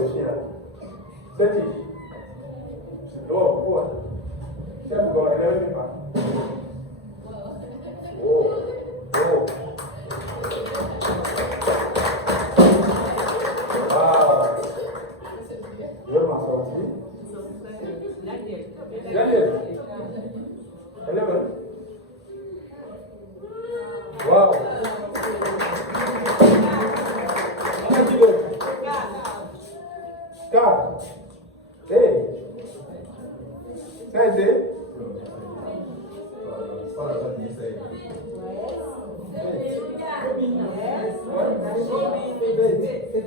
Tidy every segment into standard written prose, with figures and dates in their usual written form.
le chien. C'est qui? Oh, pourquoi? C'est un peu elle n'aime pas. Oh, oh. Ah, je vais m'en sortir. Daniel, elle est bonne. Wow. On a dit le 4. Hey. Ça a été?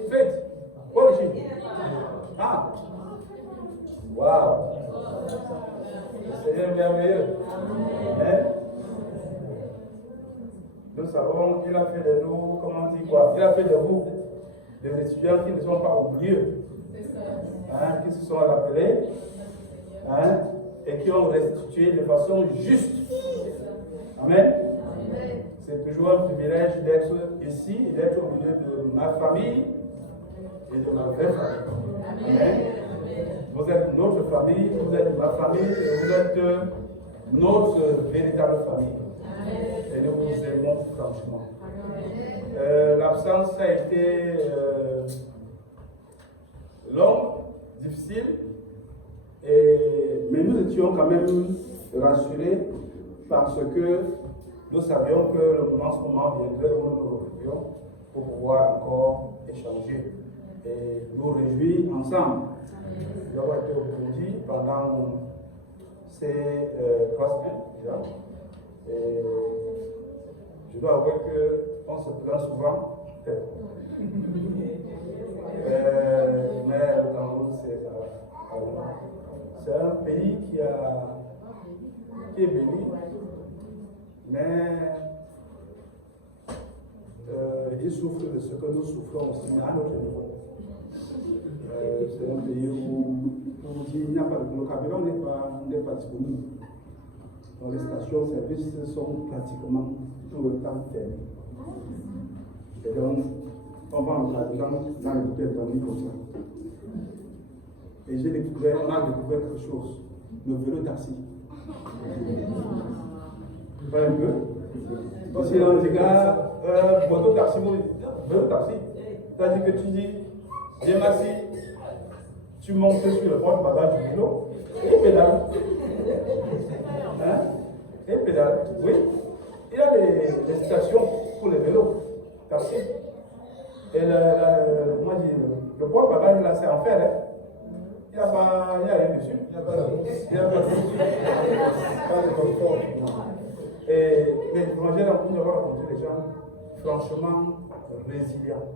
Faites. What is she? Ah. Wow. Le Seigneur est merveilleux. Amen. Nous savons qu'il a fait de nous, comment dire quoi? Il a fait de vous des étudiants qui ne sont pas oublieux, hein, qui se sont rappelés, hein, et qui ont restitué de façon juste. Amen. C'est toujours un privilège d'être ici et d'être au milieu de ma famille et de ma vraie famille. Amen. Vous êtes notre famille, vous êtes ma famille et vous êtes notre véritable famille. Et nous vous aimons franchement. L'absence a été longue, difficile, mais nous étions quand même rassurés parce que nous savions que le moment viendrait où nous nous retrouvions pour pouvoir encore échanger et nous réjouir ensemble. Nous avons été au Burundi pendant ces 3 semaines déjà. Et je dois avouer qu'on se plaint souvent. Mais le Cameroun, c'est un pays qui est béni, mais il souffre de ce que nous souffrons aussi, mais à notre niveau. C'est un pays où, pour vous dire, il n'y a pas de le carburant n'est pas disponible. Donc les stations-service sont pratiquement tout le temps fermées. Et donc, on va en carburant dans les bouteilles d'envie comme ça. Et on a découvert quelque chose, le vélo taxi. Pas un peu? Si on regarde moto taxi, vélo taxi, c'est-à-dire que tu dis, viens m'assis, tu montes sur le porte-bagages du vélo et pédale. Hein? Et pédale, oui. Il y a des stations pour les vélos, taxi. Et le porte-bagages là, c'est en fer. Hein? Il n'y a rien dessus. Il n'y a pas de confort. Mais j'ai l'impression d'avoir rencontré des gens franchement résilients.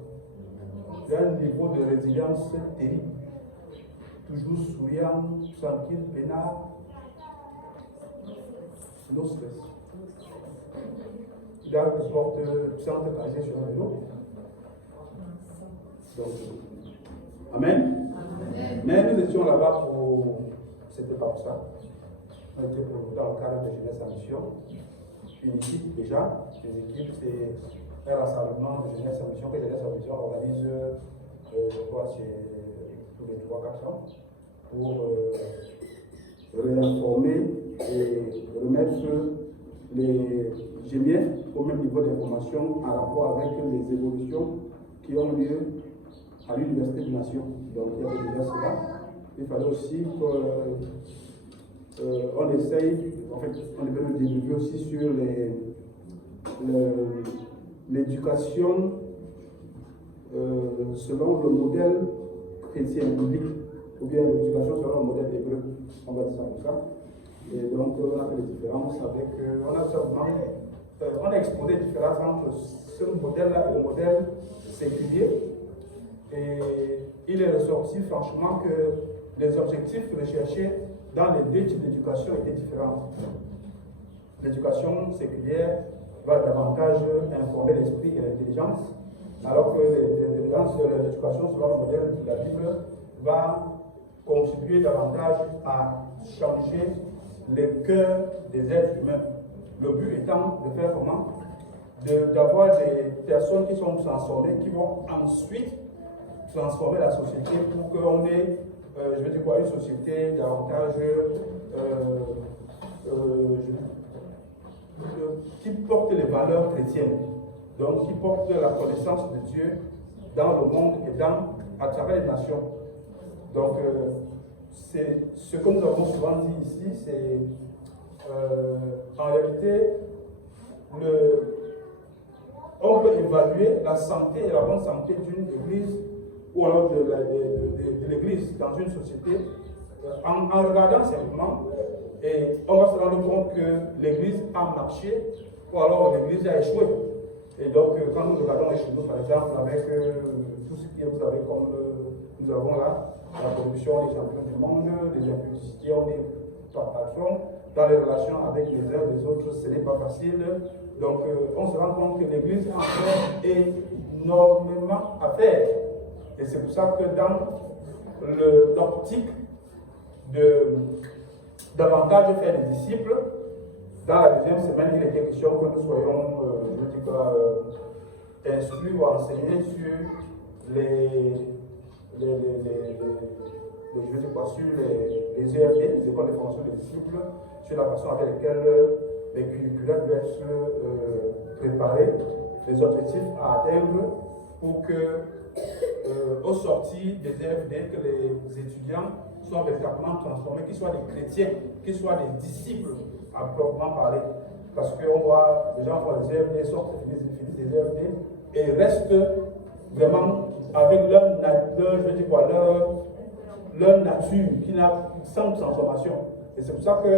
Il y a un niveau de résilience terrible. Toujours souriant, tranquille, peinard. No stress. Il garde le porte centre casé sur le vélo. Donc, Amen. Mais nous étions là-bas pour. C'était pas pour ça. On était dans le cadre de Jeunesse en Mission. Une équipe déjà. Une équipe, c'est un rassemblement de Jeunesse en Mission que Jeunesse en Mission organise, je crois, tous les 3-4 ans pour réinformer et remettre les génies au même niveau d'information en rapport avec les évolutions qui ont lieu à l'Université des Nations. Donc il y avait déjà cela. Il fallait aussi qu'on essaye, en fait, on devait le développer aussi sur l'éducation selon le modèle chrétien biblique, ou bien l'éducation selon le modèle hébreu, on va dire ça comme ça. Et donc on a fait des différences avec, on a exposé les différences entre ce modèle-là et le modèle séculier. Et il est ressorti franchement que les objectifs recherchés dans les deux types d'éducation étaient différents. L'éducation séculière va davantage informer l'esprit et l'intelligence, alors que l'éducation selon le modèle de la Bible va contribuer davantage à changer les cœurs des êtres humains. Le but étant de faire comment? D'avoir des personnes qui sont transformées, qui vont ensuite transformer la société pour qu'on ait, je veux dire quoi, une société davantage qui porte les valeurs chrétiennes, donc qui porte la connaissance de Dieu dans le monde et à travers les nations. Donc, c'est ce que nous avons souvent dit ici, c'est en réalité, on peut évaluer la santé et la bonne santé d'une église ou alors de l'église dans une société en regardant simplement, et on va se rendre compte que l'église a marché ou alors l'église a échoué. Et donc, quand nous regardons chez nous, par exemple, avec tout ce que vous avez comme nous avons là, la production des champions du monde, les impulsités, on est par patron, dans les relations avec les uns et les autres, ce n'est pas facile. Donc, on se rend compte que l'Église a encore énormément à faire. Et c'est pour ça que dans l'optique davantage faire des disciples, dans la deuxième semaine, il était question que nous soyons, instruits ou enseignés sur les EFD, les écoles de formation des disciples, sur la façon avec laquelle les curricula doivent être préparés, les objectifs à atteindre pour que, au sorti des EFD, que les étudiants soient véritablement transformés, qu'ils soient des chrétiens, qu'ils soient des disciples à proprement parler. Parce qu'on voit les gens font les EFD, sortent, finissent des EFD et restent vraiment avec leur nature qui n'a sans transformation. Et c'est pour ça que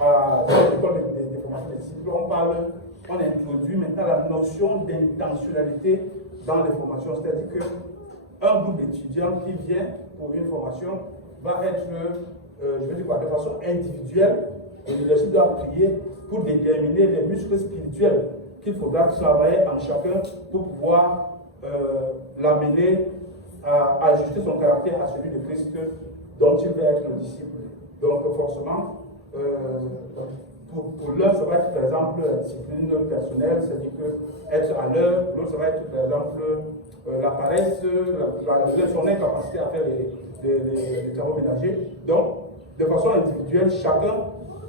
à l'école de formation des disciples, on introduit maintenant la notion d'intentionnalité dans les formations. C'est-à-dire qu'un groupe d'étudiants qui vient pour une formation va être, de façon individuelle, et l'université doit prier pour déterminer les muscles spirituels qu'il faudra travailler en chacun pour pouvoir l'amener à ajuster son caractère à celui de Christ dont il va être le disciple. Donc forcément, pour l'un, ça va être par exemple la discipline personnelle, c'est-à-dire que être à l'heure, l'autre, ça va être par exemple la paresse, son incapacité à faire les travaux ménagers. Donc, de façon individuelle, chacun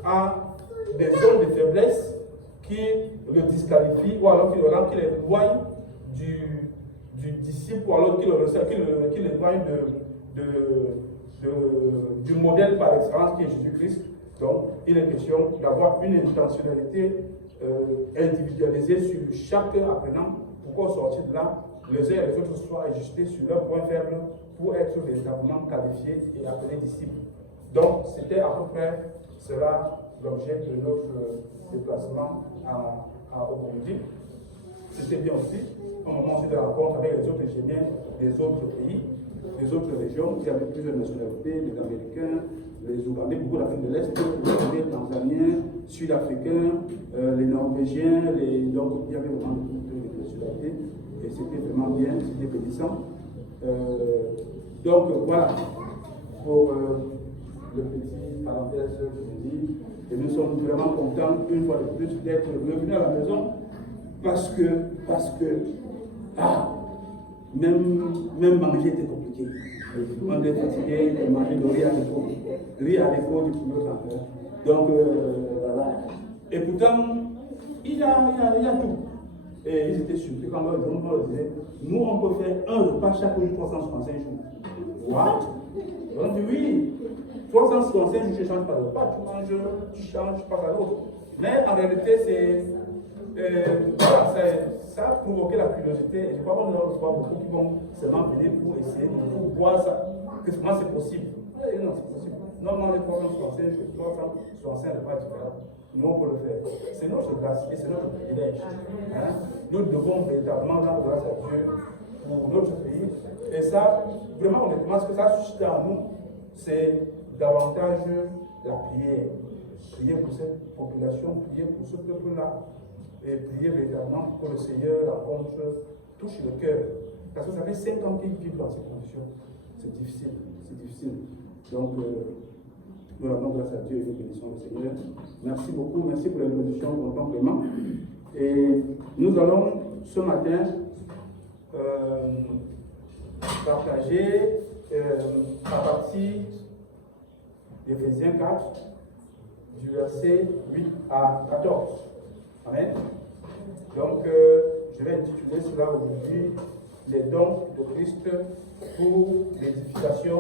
a des zones de faiblesse qui le disqualifient ou alors qui l'éloignent du disciple ou alors qui l'éloignent du modèle par excellence qui est Jésus-Christ. Donc, il est question d'avoir une intentionnalité individualisée sur chaque apprenant pour qu'au sortir de là, les uns et les autres soient ajustés sur leurs points faibles pour être véritablement qualifiés et appelés disciples. Donc, c'était à peu près cela l'objet de notre déplacement au Burundi. C'était bien aussi un moment de rencontre avec les autres ingénieurs des autres pays, des autres régions. Il y avait plusieurs nationalités, les Américains, les Ougandais, beaucoup d'Afrique de l'Est, les Tanzaniens, Sud-Africains, les Norvégiens, donc il y avait vraiment beaucoup de nationalités et c'était vraiment bien, c'était bénissant. Donc voilà pour le petit parenthèse que je dis. Et nous sommes vraiment contents une fois de plus d'être revenus à la maison parce que même manger était compliqué. On était fatigué de manger de riz à l'épaule du poulet encore. Donc voilà. Et pourtant, il y a tout. Et ils étaient surpris quand on leur disait, nous on peut faire un repas chaque jour 365 jours. What? On dit oui. 365 jours, tu ne changes pas de repas, tu manges, tu changes pas à l'autre. Mais en réalité, ça a provoqué la curiosité. Et je crois qu'on a beaucoup qui vont seulement venir pour essayer de voir ça. Que comment c'est possible? Non, c'est possible. Non, manger 365 repas différents. Nous, on peut le faire. C'est notre grâce et c'est notre privilège. Hein? Nous devons véritablement rendre grâce à Dieu pour notre pays. Et ça, vraiment, honnêtement, ce que ça a suscité en nous, c'est davantage la prière. Prier pour cette population, prier pour ce peuple-là, et prier véritablement pour que le Seigneur rencontre, touche le cœur. Parce que ça fait 5 ans qu'ils vivent dans ces conditions. C'est difficile, c'est difficile. Donc, nous rendons grâce à Dieu et nous bénissons le Seigneur. Merci beaucoup, merci pour l'introduction, tonton Clément. Et nous allons ce matin partager à partir d'Éphésiens 4, du verset 8 à 14. Amen. Donc, je vais intituler cela aujourd'hui les dons de Christ pour l'édification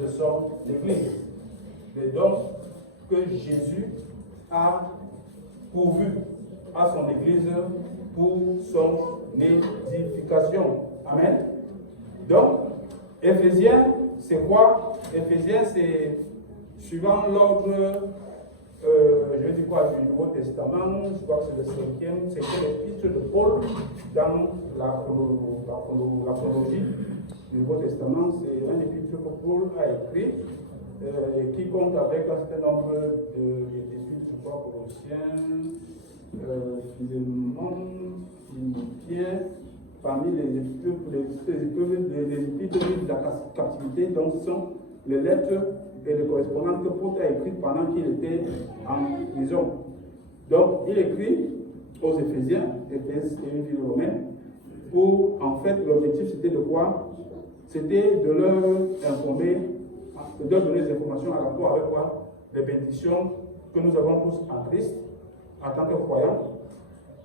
de son Église. Les dons que Jésus a pourvus à son Église pour son édification. Amen. Donc, Éphésiens, c'est quoi? Éphésiens, c'est suivant l'ordre, je vais dire quoi, du Nouveau Testament, je crois que c'est le cinquième épître de Paul dans la chronologie du Nouveau Testament. C'est un épître que Paul a écrit qui compte avec un certain nombre d'épîtres, je crois, Colossiens, Philémon, Philippiens, parmi les épîtres de la captivité, donc ce sont les lettres et les correspondances que Paul a écrites pendant qu'il était en prison. Donc, il écrit aux Éphésiens, Éphèse et une ville romaine, pour, en fait, l'objectif c'était de quoi? C'était de leur informer, de leur donner des informations à rapport avec quoi? Les bénédictions que nous avons tous en Christ, en tant que croyants,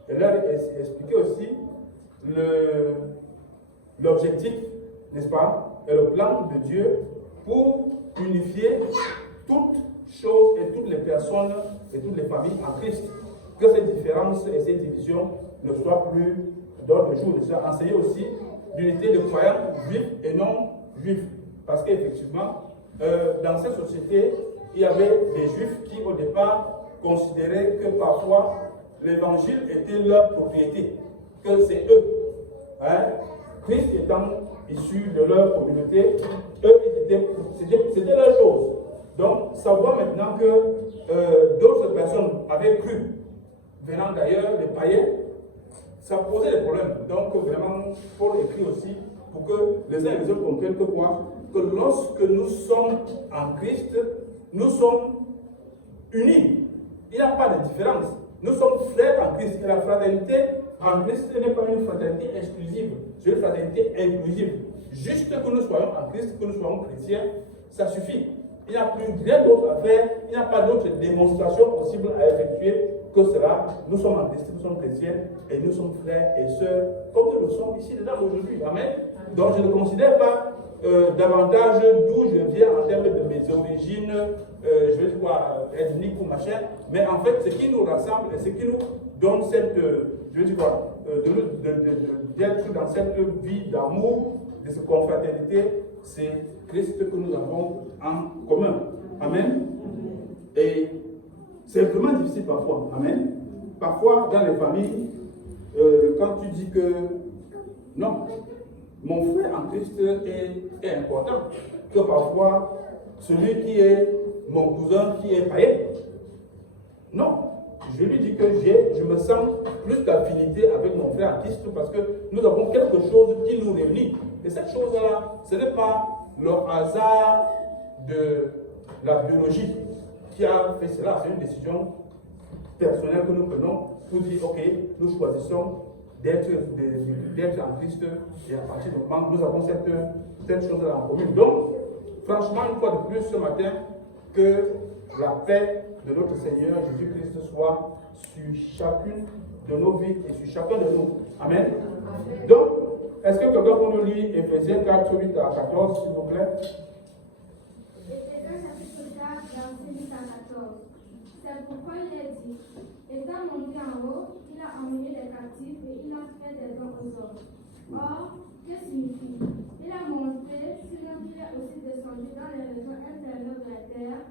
et leur expliquer aussi l'objectif, n'est-ce pas, et le plan de Dieu pour unifier toutes choses et toutes les personnes et toutes les familles en Christ. Que ces différences et ces divisions ne soient plus d'ordre jour. De ça, enseigner aussi l'unité de croyants juifs et non juifs. Parce qu'effectivement, dans cette société, il y avait des juifs qui au départ considéraient que parfois l'évangile était leur propriété, que c'est eux. Hein? Christ étant issu de leur communauté, eux, c'était leur chose. Donc, savoir maintenant que d'autres personnes avaient cru, venant d'ailleurs, les païens, ça posait des problèmes. Donc, vraiment, Paul écrit aussi pour que les uns et les autres comprennent que quoi? Que lorsque nous sommes en Christ, nous sommes unis. Il n'y a pas de différence. Nous sommes frères en Christ. Et la fraternité en Christ n'est pas une fraternité exclusive, c'est une fraternité inclusive. Juste que nous soyons en Christ, que nous soyons chrétiens, ça suffit. Il n'y a plus rien d'autre à faire, il n'y a pas d'autre démonstration possible à effectuer que cela. Nous sommes en Christ, nous sommes chrétiens, et nous sommes frères et sœurs, comme nous le sommes ici dedans aujourd'hui. Amen. Donc je ne considère pas davantage d'où je viens en termes de mes origines, je vais dire quoi, ethniques ou machin, mais en fait, ce qui nous rassemble et ce qui nous donne cette, je vais dire quoi, d'être dans cette vie d'amour, de cette confraternité, c'est Christ que nous avons en commun. Amen. Et c'est vraiment difficile parfois. Amen. Parfois, dans les familles, quand tu dis que non, mon frère en Christ est important, que parfois, celui qui est mon cousin qui est païen, non. Je lui dis que je me sens plus d'affinité avec mon frère en Christ parce que nous avons quelque chose qui nous réunit. Et cette chose-là, ce n'est pas le hasard de la biologie qui a fait cela. C'est une décision personnelle que nous prenons pour dire, ok, nous choisissons d'être en Christ et à partir du moment où nous avons cette chose-là en commune. Donc, franchement, une fois de plus ce matin, que la paix de notre Seigneur Jésus-Christ soit sur chacune de nos vies et sur chacun de nous. Amen. Donc, est-ce que quelqu'un peut nous lire Éphésiens 4, 8 à 14, s'il vous plaît? Éphésiens chapitre 4, verset 8 à 14. C'est pourquoi il est dit, étant monté en haut, il a emmené les captifs et il a fait des dons aux hommes. Or, que signifie? Il a monté, sinon il est aussi descendu dans les régions intérieures de la terre.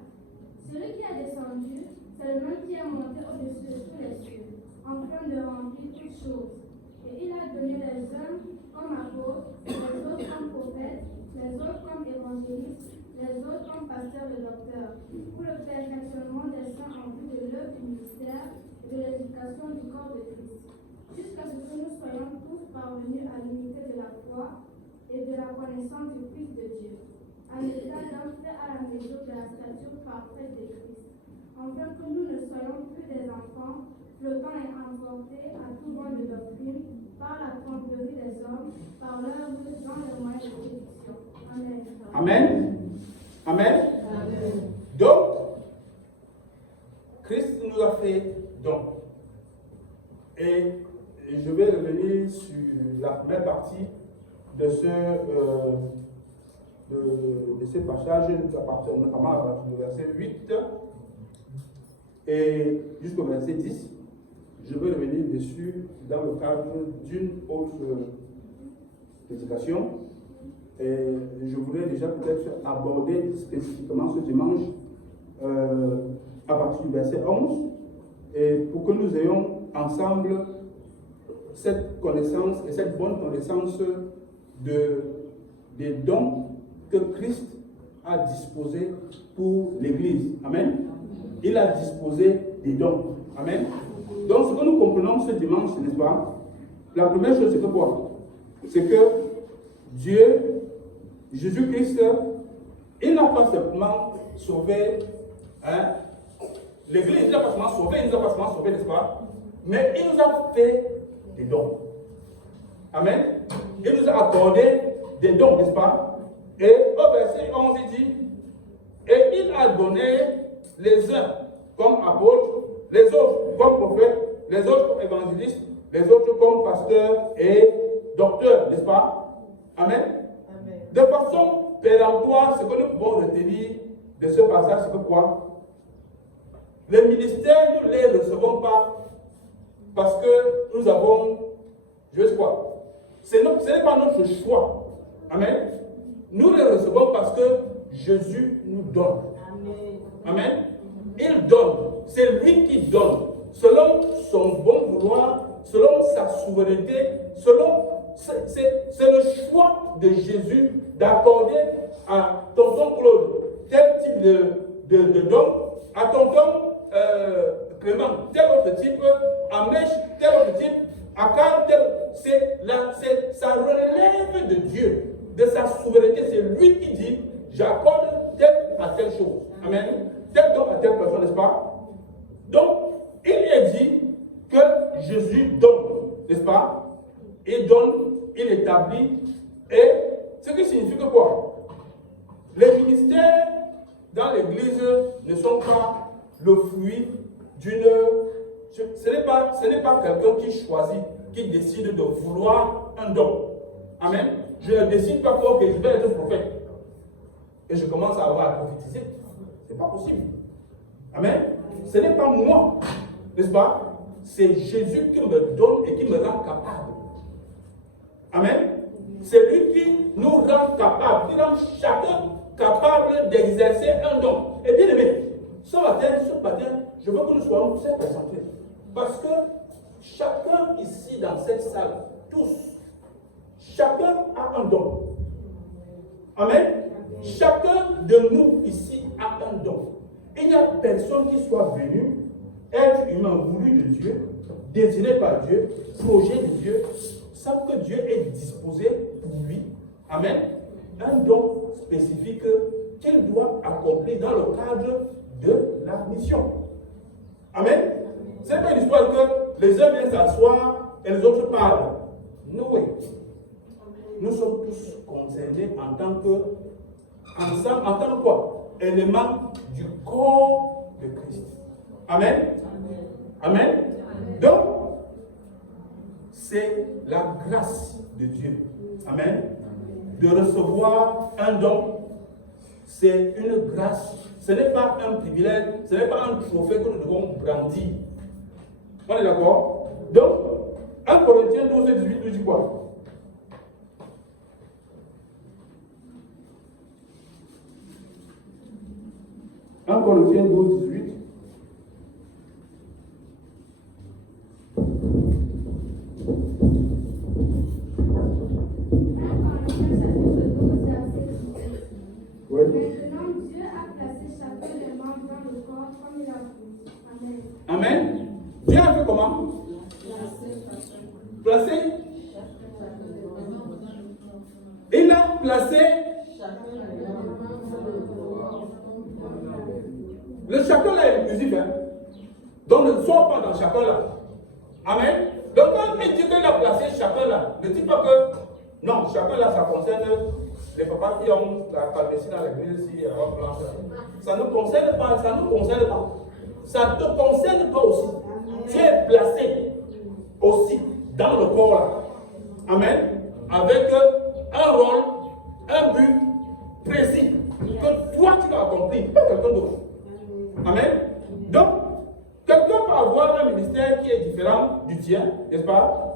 Celui qui est descendu, c'est le même qui est monté au-dessus de tous les cieux, en train de remplir toutes choses. Et il a donné les uns comme apôtres, les autres comme prophètes, les autres comme évangélistes, les autres comme pasteurs et docteurs, pour le perfectionnement des saints en vue de l'œuvre du ministère et de l'éducation du corps de Christ, jusqu'à ce que nous soyons tous parvenus à l'unité de la foi et de la connaissance du Fils de Dieu, à l'état d'un fait à la mesure de la stature parfaite de Christ, afin que nous ne soyons plus des enfants, flottant et emportés à tout vent de doctrine par la tromperie des hommes, hommes par l'œuvre dans le moyen de prédiction. Amen. Amen. Amen. Amen. Donc, Christ nous a fait don. Et je vais revenir sur la première partie de ce passage, notamment à partir du verset 8 et jusqu'au verset 10. Je vais revenir dessus dans le cadre d'une autre prédication. Et je voudrais déjà peut-être aborder spécifiquement ce dimanche à partir du verset 11, et pour que nous ayons ensemble cette connaissance et cette bonne connaissance des dons que Christ a disposés pour l'Église. Amen. Il a disposé des dons. Amen. Donc ce que nous comprenons ce dimanche, n'est-ce pas? La première chose, c'est que quoi? C'est que Dieu, Jésus-Christ, il n'a pas simplement sauvé l'Église, il n'a pas seulement sauvé, n'est-ce pas? Mais il nous a fait des dons. Amen. Il nous a accordé des dons, n'est-ce pas? Et au verset 11, il dit, et il a donné les uns comme apôtres, les autres comme prophètes, les autres comme évangélistes, les autres comme pasteurs et docteurs, n'est-ce pas? Amen. Amen. De façon péremptoire, ce que nous pouvons retenir de ce passage, c'est que quoi? Les ministères, nous ne les recevons pas parce que nous avons, je sais quoi, ce n'est pas notre choix. Amen. Nous les recevons parce que Jésus nous donne. Amen. Amen. Il donne. C'est lui qui donne. Selon son bon vouloir, selon sa souveraineté, c'est le choix de Jésus d'accorder à tonton Claude tel type de don, à tonton Clément tel autre type, à Mèche tel autre type, à Karl tel. Ça relève de Dieu, de sa souveraineté. C'est lui qui dit, j'accorde tel à telle chose. Amen. Tel don à telle personne, n'est-ce pas? Donc, il est dit que Jésus donne, n'est-ce pas? Il donne, il établit. Et ce qui signifie que quoi? Les ministères dans l'Église ne sont pas le fruit d'une... Ce n'est pas quelqu'un qui choisit, qui décide de vouloir un don. Amen. Je ne décide pas que je vais être prophète. Et je commence à avoir à prophétiser. Ce n'est pas possible. Amen. Ce n'est pas moi, n'est-ce pas? C'est Jésus qui me donne et qui me rend capable. Amen. C'est lui qui nous rend capable, qui rend chacun capable d'exercer un don. Et bien aimé, ce matin, je veux que nous soyons très concentrés. Parce que chacun ici dans cette salle, tous, chacun a un don. Amen. Chacun de nous ici a un don. Il n'y a personne qui soit venu, être humain voulu de Dieu, désiré par Dieu, projet de Dieu, sans que Dieu ait disposé pour lui, amen, un don spécifique qu'il doit accomplir dans le cadre de la mission. Amen. Ce n'est pas une histoire que les uns viennent s'asseoir et les autres parlent. No way. Nous sommes tous concernés en tant que, ensemble, en tant que quoi? Élément du corps de Christ. Amen. Amen. Amen. Donc, c'est la grâce de Dieu. Amen. De recevoir un don, c'est une grâce. Ce n'est pas un privilège, ce n'est pas un trophée que nous devons brandir. On est d'accord? Donc, 1 Corinthiens 12 et 18 nous dit quoi? 1 Corinthiens 12, 18. Oui. Maintenant, Dieu a placé chacun des membres dans le corps comme il a voulu. Amen. Amen. Dieu a fait comment? Placé. Il a placé le chacun là est inclusif. Hein? Donc ne sois pas dans chacun là. Amen. Donc quand il dit qu'il a placé chacun là, ne dis pas que Non, chacun là, ça concerne les papas qui ont la calvitie dans l'église, si la robe blanche. Ça ne concerne pas, ça ne concerne pas. Ça ne te concerne pas aussi. Tu es placé aussi dans le corps là. Amen. Avec un rôle, un but précis que toi tu as accompli, pas quelqu'un d'autre. Amen. Donc, quelqu'un peut avoir un ministère qui est différent du tien, n'est-ce pas?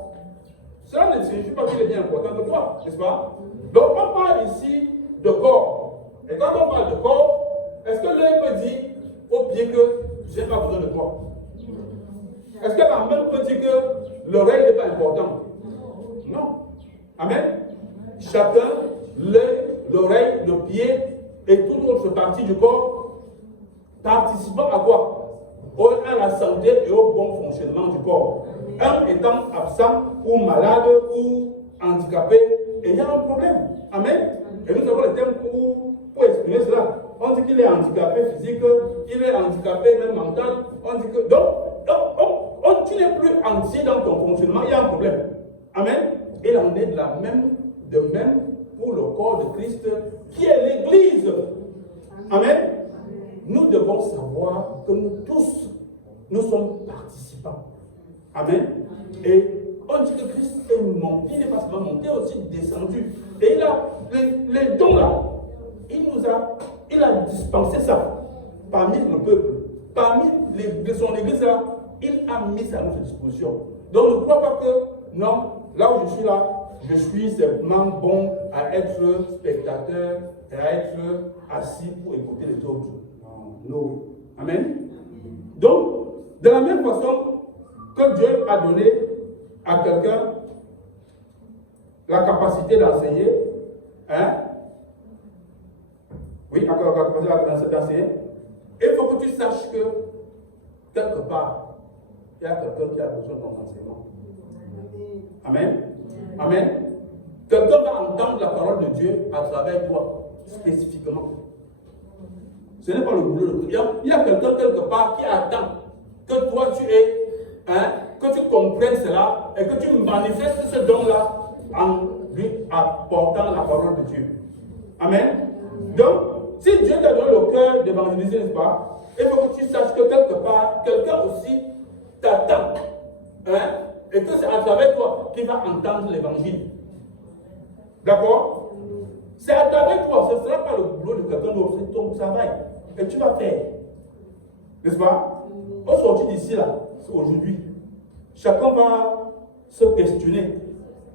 Cela ne signifie pas qu'il est bien important que toi, n'est-ce pas? Donc, on parle ici de corps. Et quand on parle de corps, est-ce que l'œil peut dire au pied que je n'ai pas besoin de toi? Est-ce que la main peut dire que l'oreille n'est pas importante? Non. Amen. Chacun, l'œil, l'oreille, le pied et toute autre partie du corps participant à quoi? À la santé et au bon fonctionnement du corps. Un étant absent ou malade ou handicapé, et il y a un problème. Amen. Et nous avons le terme pour exprimer cela. On dit qu'il est handicapé physique, il est handicapé même mental. On dit que donc tu n'es plus entier dans ton fonctionnement, il y a un problème. Amen. Il en est de même pour le corps de Christ qui est l'Église. Amen. Nous devons savoir que nous tous, nous sommes participants. Amen. Et on dit que Christ est monté, il n'est pas seulement monté, aussi descendu. Et il a les dons là, il a dispensé ça parmi le peuple, parmi son église là, il a mis ça à notre disposition. Donc ne crois pas que, non, là où je suis là, je suis simplement bon à être spectateur et à être assis pour écouter les autres. Non. Amen. Donc, de la même façon que Dieu a donné à quelqu'un la capacité d'enseigner, hein? Oui, la capacité d'enseigner, il faut que tu saches que quelque part, il y a quelqu'un qui a besoin de ton enseignement. Amen. Amen. Quelqu'un va entendre la parole de Dieu à travers toi, spécifiquement. Ce n'est pas le boulot de Dieu. Il y a quelqu'un quelque part qui attend que toi tu aies, que tu comprennes cela et que tu manifestes ce don-là en lui apportant la parole de Dieu. Amen. Donc, si Dieu t'a donné le cœur d'évangéliser, n'est-ce pas, il faut que tu saches que quelque part, quelqu'un aussi t'attend. Et que c'est à travers toi qu'il va entendre l'évangile. D'accord? C'est à travers toi, ce ne sera pas le boulot de quelqu'un d'autre, c'est ton travail. Et tu vas faire. N'est-ce pas? Au sortir d'ici là, aujourd'hui, chacun va se questionner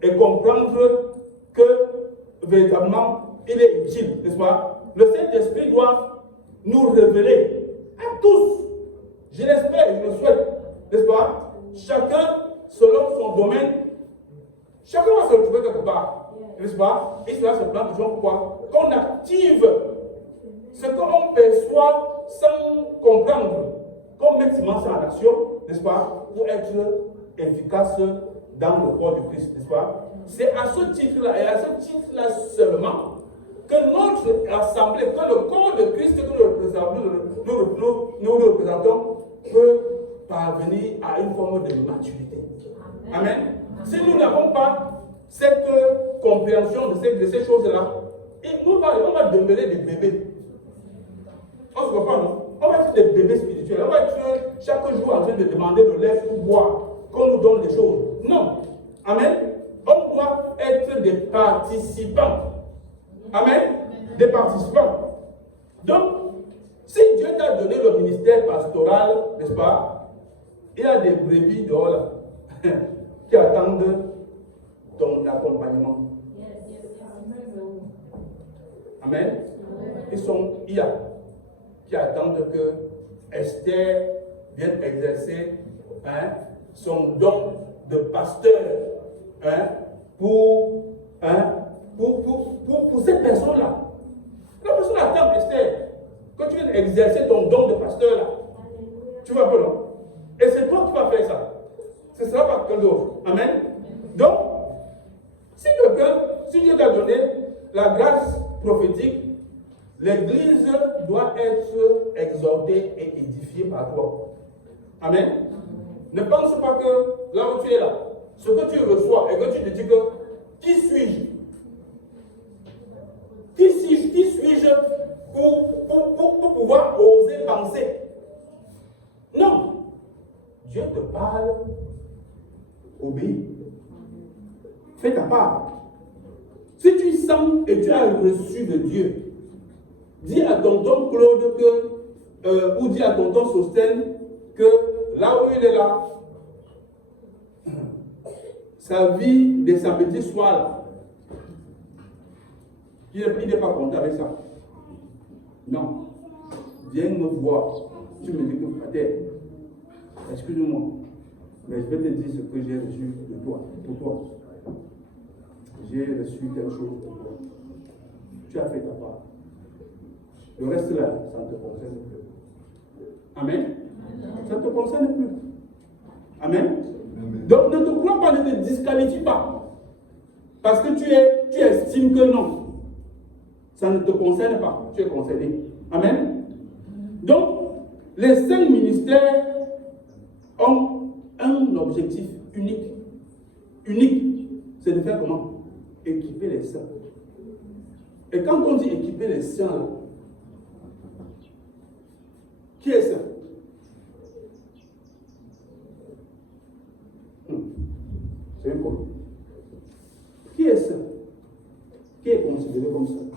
et comprendre que véritablement il est utile, n'est-ce pas? Le Saint-Esprit doit nous révéler à tous. Je l'espère, je le souhaite, n'est-ce pas? Chacun selon son domaine, chacun va se retrouver quelque part, n'est-ce pas? Et cela se plante toujours quoi? Qu'on active ce qu'on perçoit sans comprendre, qu'on mette ça en action, n'est-ce pas? Pour être efficace dans le corps du Christ, n'est-ce pas? C'est à ce titre-là et à ce titre-là seulement que notre assemblée, que le corps de Christ que nous représentons peut parvenir à une forme de maturité. Amen. Si nous n'avons pas cette compréhension de ces choses-là, on va demeurer des bébés. On se comprend, non? On va être des bébés spirituels. On va être chaque jour en train de demander de l'air pour boire, qu'on nous donne des choses. Non. Amen. On doit être des participants. Amen. Des participants. Donc, si Dieu t'a donné le ministère pastoral, n'est-ce pas? Il y a des brebis dehors là qui attendent ton accompagnement. Amen. Il y a qui attendent que Esther vienne exercer son don de pasteur pour cette personne-là. La personne attend, Esther, que tu viennes exercer ton don de pasteur là. Tu vois un peu, non? Et c'est toi qui vas faire ça. Ce ne sera pas quelqu'un d'autre. Amen. Donc, si Dieu t'a donné la grâce prophétique, l'Église doit être exhortée et édifiée par toi. Amen. Ne pense pas que là où tu es là, ce que tu reçois et que tu te dis que qui suis-je? pour pouvoir oser penser. Non. Dieu te parle, obéis. Fais ta part. Si tu sens et tu as reçu de Dieu, dis à tonton Claude ou dis à tonton Sostène que là où il est là, sa vie de samedi soir là, il n'est pas content avec ça. Non. Viens me voir. Tu me dis que frère, excuse-moi, mais je vais te dire ce que j'ai reçu de toi, pour toi. J'ai reçu telle chose pour toi. Tu as fait ta part. Le reste là, ça ne te concerne plus. Amen. Ça ne te concerne plus. Amen. Donc ne te crois pas, ne te disqualifie pas. Parce que tu estimes que non. Ça ne te concerne pas. Tu es concerné. Amen. Donc, les 5 ministères ont un objectif unique. Unique. C'est de faire comment? Équiper les saints. Et quand on dit équiper les saints, là, qui est saint? C'est un col. Qui est saint? Qui est considéré comme saint?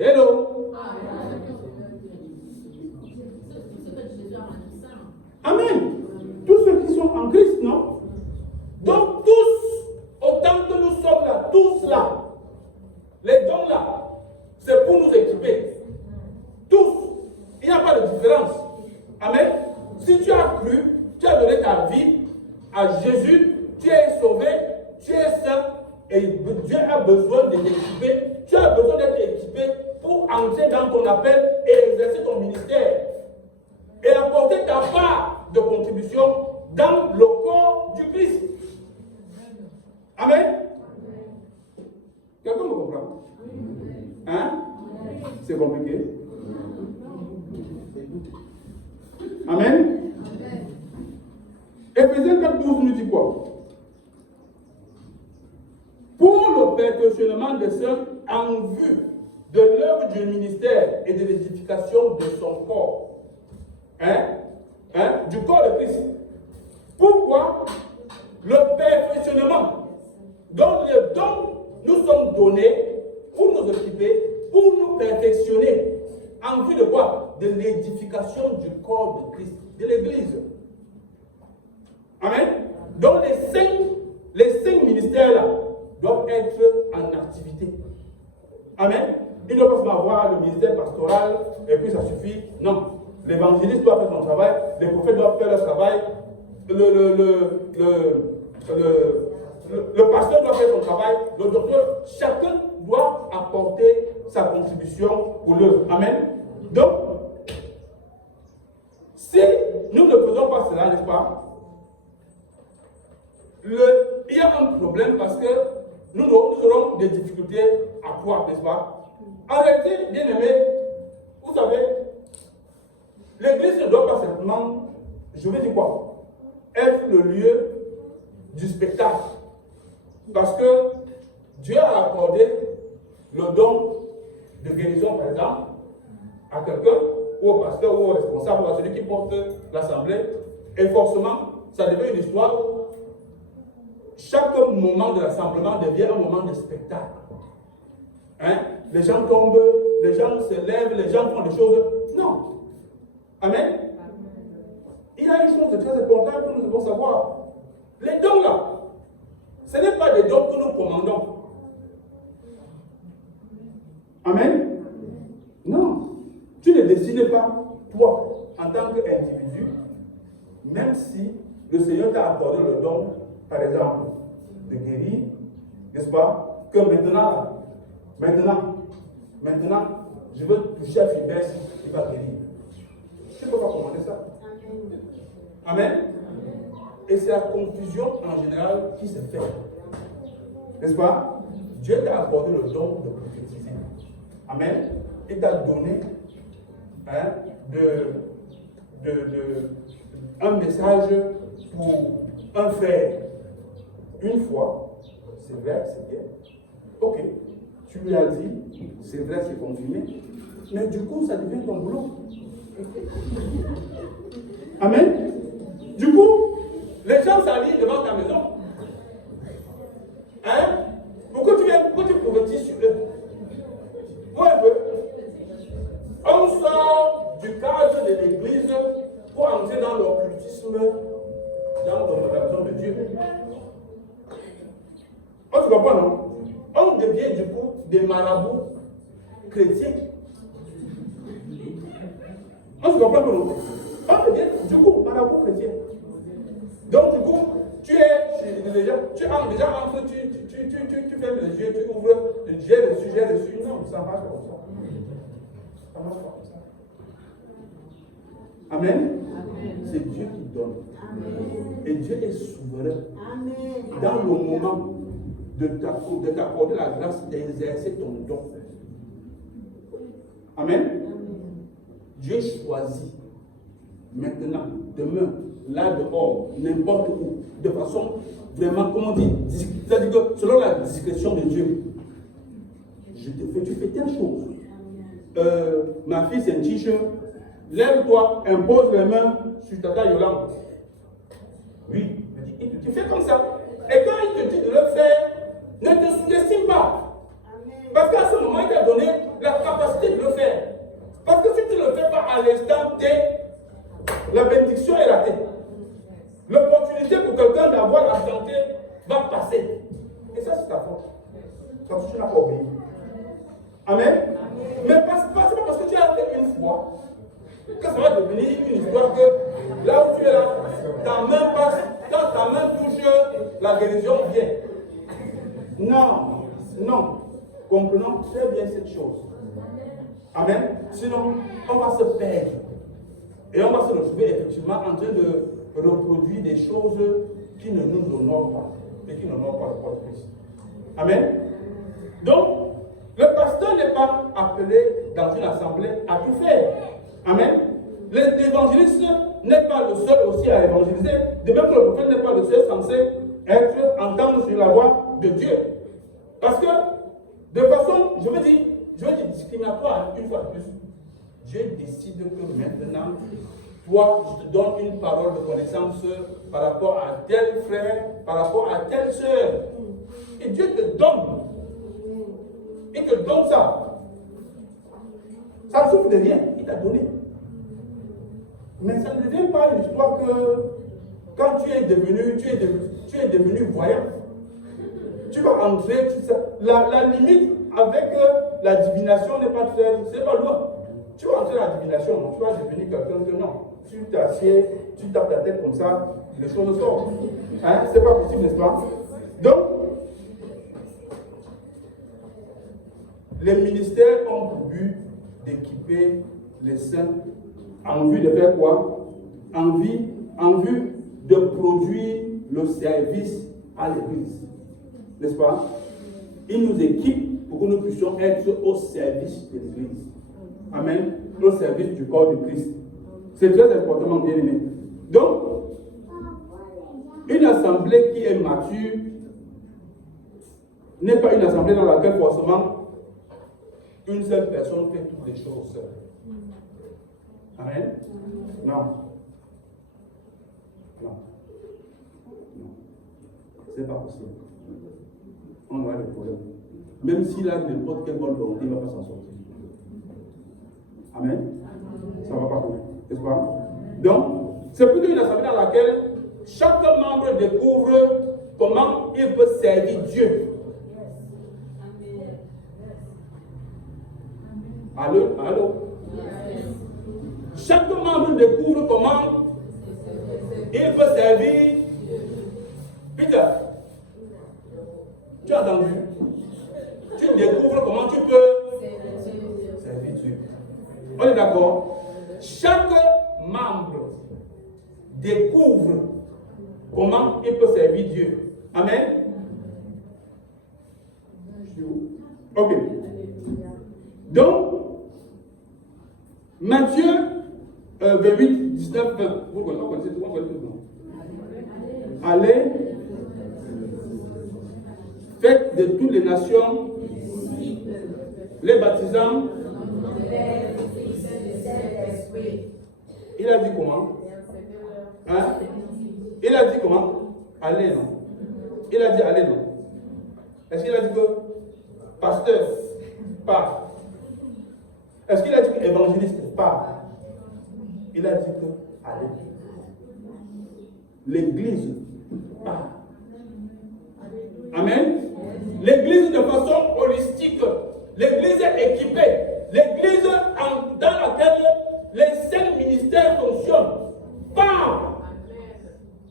Hello? Amen. Tous ceux qui sont en Christ, non? Donc tous, autant que nous sommes là, tous là, les dons là, c'est pour nous équiper. Tous. Il n'y a pas de différence. Amen. Si tu as cru, tu as donné ta vie à Jésus, tu es sauvé, tu es saint, et Dieu a besoin de t'équiper. Tu as besoin d'être équipé pour entrer dans ton appel et exercer ton ministère. Et apporter ta part de contribution dans le corps du Christ. Amen. Quelqu'un me comprend? Hein? C'est compliqué? Amen. Éphésiens 4:12 nous dit quoi? Pour le perfectionnement des saints en vue de l'œuvre du ministère et de l'édification de son corps. Du corps de Christ. Pourquoi? Le perfectionnement dont nous sommes donnés pour nous occuper, pour nous perfectionner. En vue de quoi? De l'édification du corps de Christ, de l'Église. Amen. Donc les cinq ministères là doivent être en activité. Amen. Il ne doit pas seulement avoir le ministère pastoral et puis ça suffit. Non. L'évangéliste doit faire son travail, les prophètes doivent faire leur travail, le pasteur doit faire son travail, le docteur, chacun doit apporter sa contribution pour l'œuvre. Amen. Donc, si nous ne faisons pas cela, n'est-ce pas, il y a un problème parce que nous aurons des difficultés à croire, n'est-ce pas? En réalité, bien aimé, vous savez, l'Église ne doit pas simplement, je vais dire quoi, être le lieu du spectacle. Parce que Dieu a accordé le don de guérison, par exemple, à quelqu'un, ou au pasteur, ou au responsable, ou à celui qui porte l'assemblée, et forcément, ça devient une histoire où chaque moment de rassemblement devient un moment de spectacle. Les gens tombent, les gens se lèvent, les gens font des choses. Non. Amen. Il y a une chose de très importante que nous devons savoir. Les dons là, ce n'est pas des dons que nous commandons. Amen. Non. Tu ne décides pas, toi, en tant qu'individu, même si le Seigneur t'a accordé le don, par exemple, de guérir, n'est-ce pas, que maintenant, je veux toucher à Philbès qui va guérir. Tu ne peux pas commander ça. Amen. Et c'est la confusion en général qui se fait. N'est-ce pas? Dieu t'a accordé le don de prophétiser. Amen. Il t'a donné un message pour un frère. Une fois, c'est vrai, c'est bien. Ok. tu lui as dit, c'est vrai, c'est confirmé, mais du coup, ça devient ton boulot. Amen. Du coup, les gens s'allient devant ta maison. Hein? Pourquoi tu prophétises sur eux? Ouais, on sort du cadre de l'église pour entrer dans l'occultisme, dans l'observation de Dieu. On se comprend, non? On devient du coup des marabouts chrétiens. On se comprend, non? On devient du coup marabouts chrétiens. Donc du coup, tu entres déjà entre, tu fermes les yeux, tu ouvres, j'ai reçu. Non, ça marche pas comme ça. Ça marche pas comme ça. Amen. C'est Dieu qui donne. Amen. Et Dieu est souverain. Amen. Dans le moment de t'accorder la grâce d'exercer ton don. Amen. Dieu choisit maintenant, demain, là dehors, n'importe où, de façon vraiment, comment dire, c'est-à-dire que selon la discrétion de Dieu, tu fais telle chose. Ma fille c'est un t-shirt, lève-toi, impose les mains sur ta taille Yolande. Oui, tu fais comme ça. Et quand il te dit de le faire, ne te sous-estime pas. Parce qu'à ce moment, il t'a donné la capacité de le faire. Parce que si tu ne le fais pas à l'instant T, la bénédiction est ratée. L'opportunité pour quelqu'un d'avoir la santé va passer. Et ça, c'est ta faute. Parce que tu n'as pas obéi. Amen. Mais c'est pas parce que tu as fait une fois que ça va devenir une histoire que là où tu es là, ta main passe, quand ta main touche, la guérison vient. Non. Comprenons très bien cette chose. Amen. Sinon, on va se perdre. Et on va se retrouver effectivement en train de reproduire des choses qui ne nous honorent pas. Et qui n'honorent pas le corps de Christ. Amen. Donc, le pasteur n'est pas appelé dans une assemblée à tout faire. Amen. L'évangéliste n'est pas le seul aussi à évangéliser. De même que le prophète n'est pas le seul censé entendre sur la voix de Dieu. Parce que, de façon, je veux dire discriminatoire, une fois de plus, Dieu décide que maintenant, toi, je te donne une parole de connaissance par rapport à tel frère, par rapport à telle sœur. Et Dieu te donne. Il te donne ça. Ça ne souffre de rien. Il t'a donné. Mais ça ne devient pas une histoire que quand tu es devenu voyant, tu vas entrer, la limite avec la divination n'est pas loin. Tu vas entrer dans la divination, non? Tu vas devenir quelqu'un que non. Tu t'assieds, tu tapes la tête comme ça, les choses sortent. Hein? C'est pas possible, n'est-ce pas? Donc, les ministères ont pour but d'équiper les saints en vue de faire quoi? En vue de produire le service à l'Église. N'est-ce pas? Ils nous équipent pour que nous puissions être au service de l'Église. Amen. Au service du corps de Christ. C'est très important, bien aimé. Donc, une assemblée qui est mature n'est pas une assemblée dans laquelle forcément une seule personne fait toutes les choses seule. Amen. Non. C'est pas possible. On aura des problèmes. Même s'il a n'importe quelle bonne volonté, il ne va pas s'en sortir. Amen. Ça ne va pas courir. N'est-ce pas? Donc, c'est plutôt une assemblée dans laquelle chaque membre découvre comment il peut servir Dieu. Allô? Chaque membre découvre comment il peut servir. Peter, tu as entendu? Tu découvres comment tu peux servir Dieu. On est d'accord? Chaque membre découvre comment il peut servir Dieu. Amen? Ok. Donc, Matthieu 28, 19, 20. Vous connaissez tout, allez, faites de toutes les nations les baptisants. Il a dit comment? Hein? Il a dit comment? Allez, non? Il a dit allez, non? Est-ce qu'il a dit que pasteur, pas? Est-ce qu'il a dit que évangéliste, pas? Il a dit que allez. L'église, pas. Amen. L'église de façon holistique. L'église équipée. L'église dans laquelle les 5 ministères fonctionnent. Pas.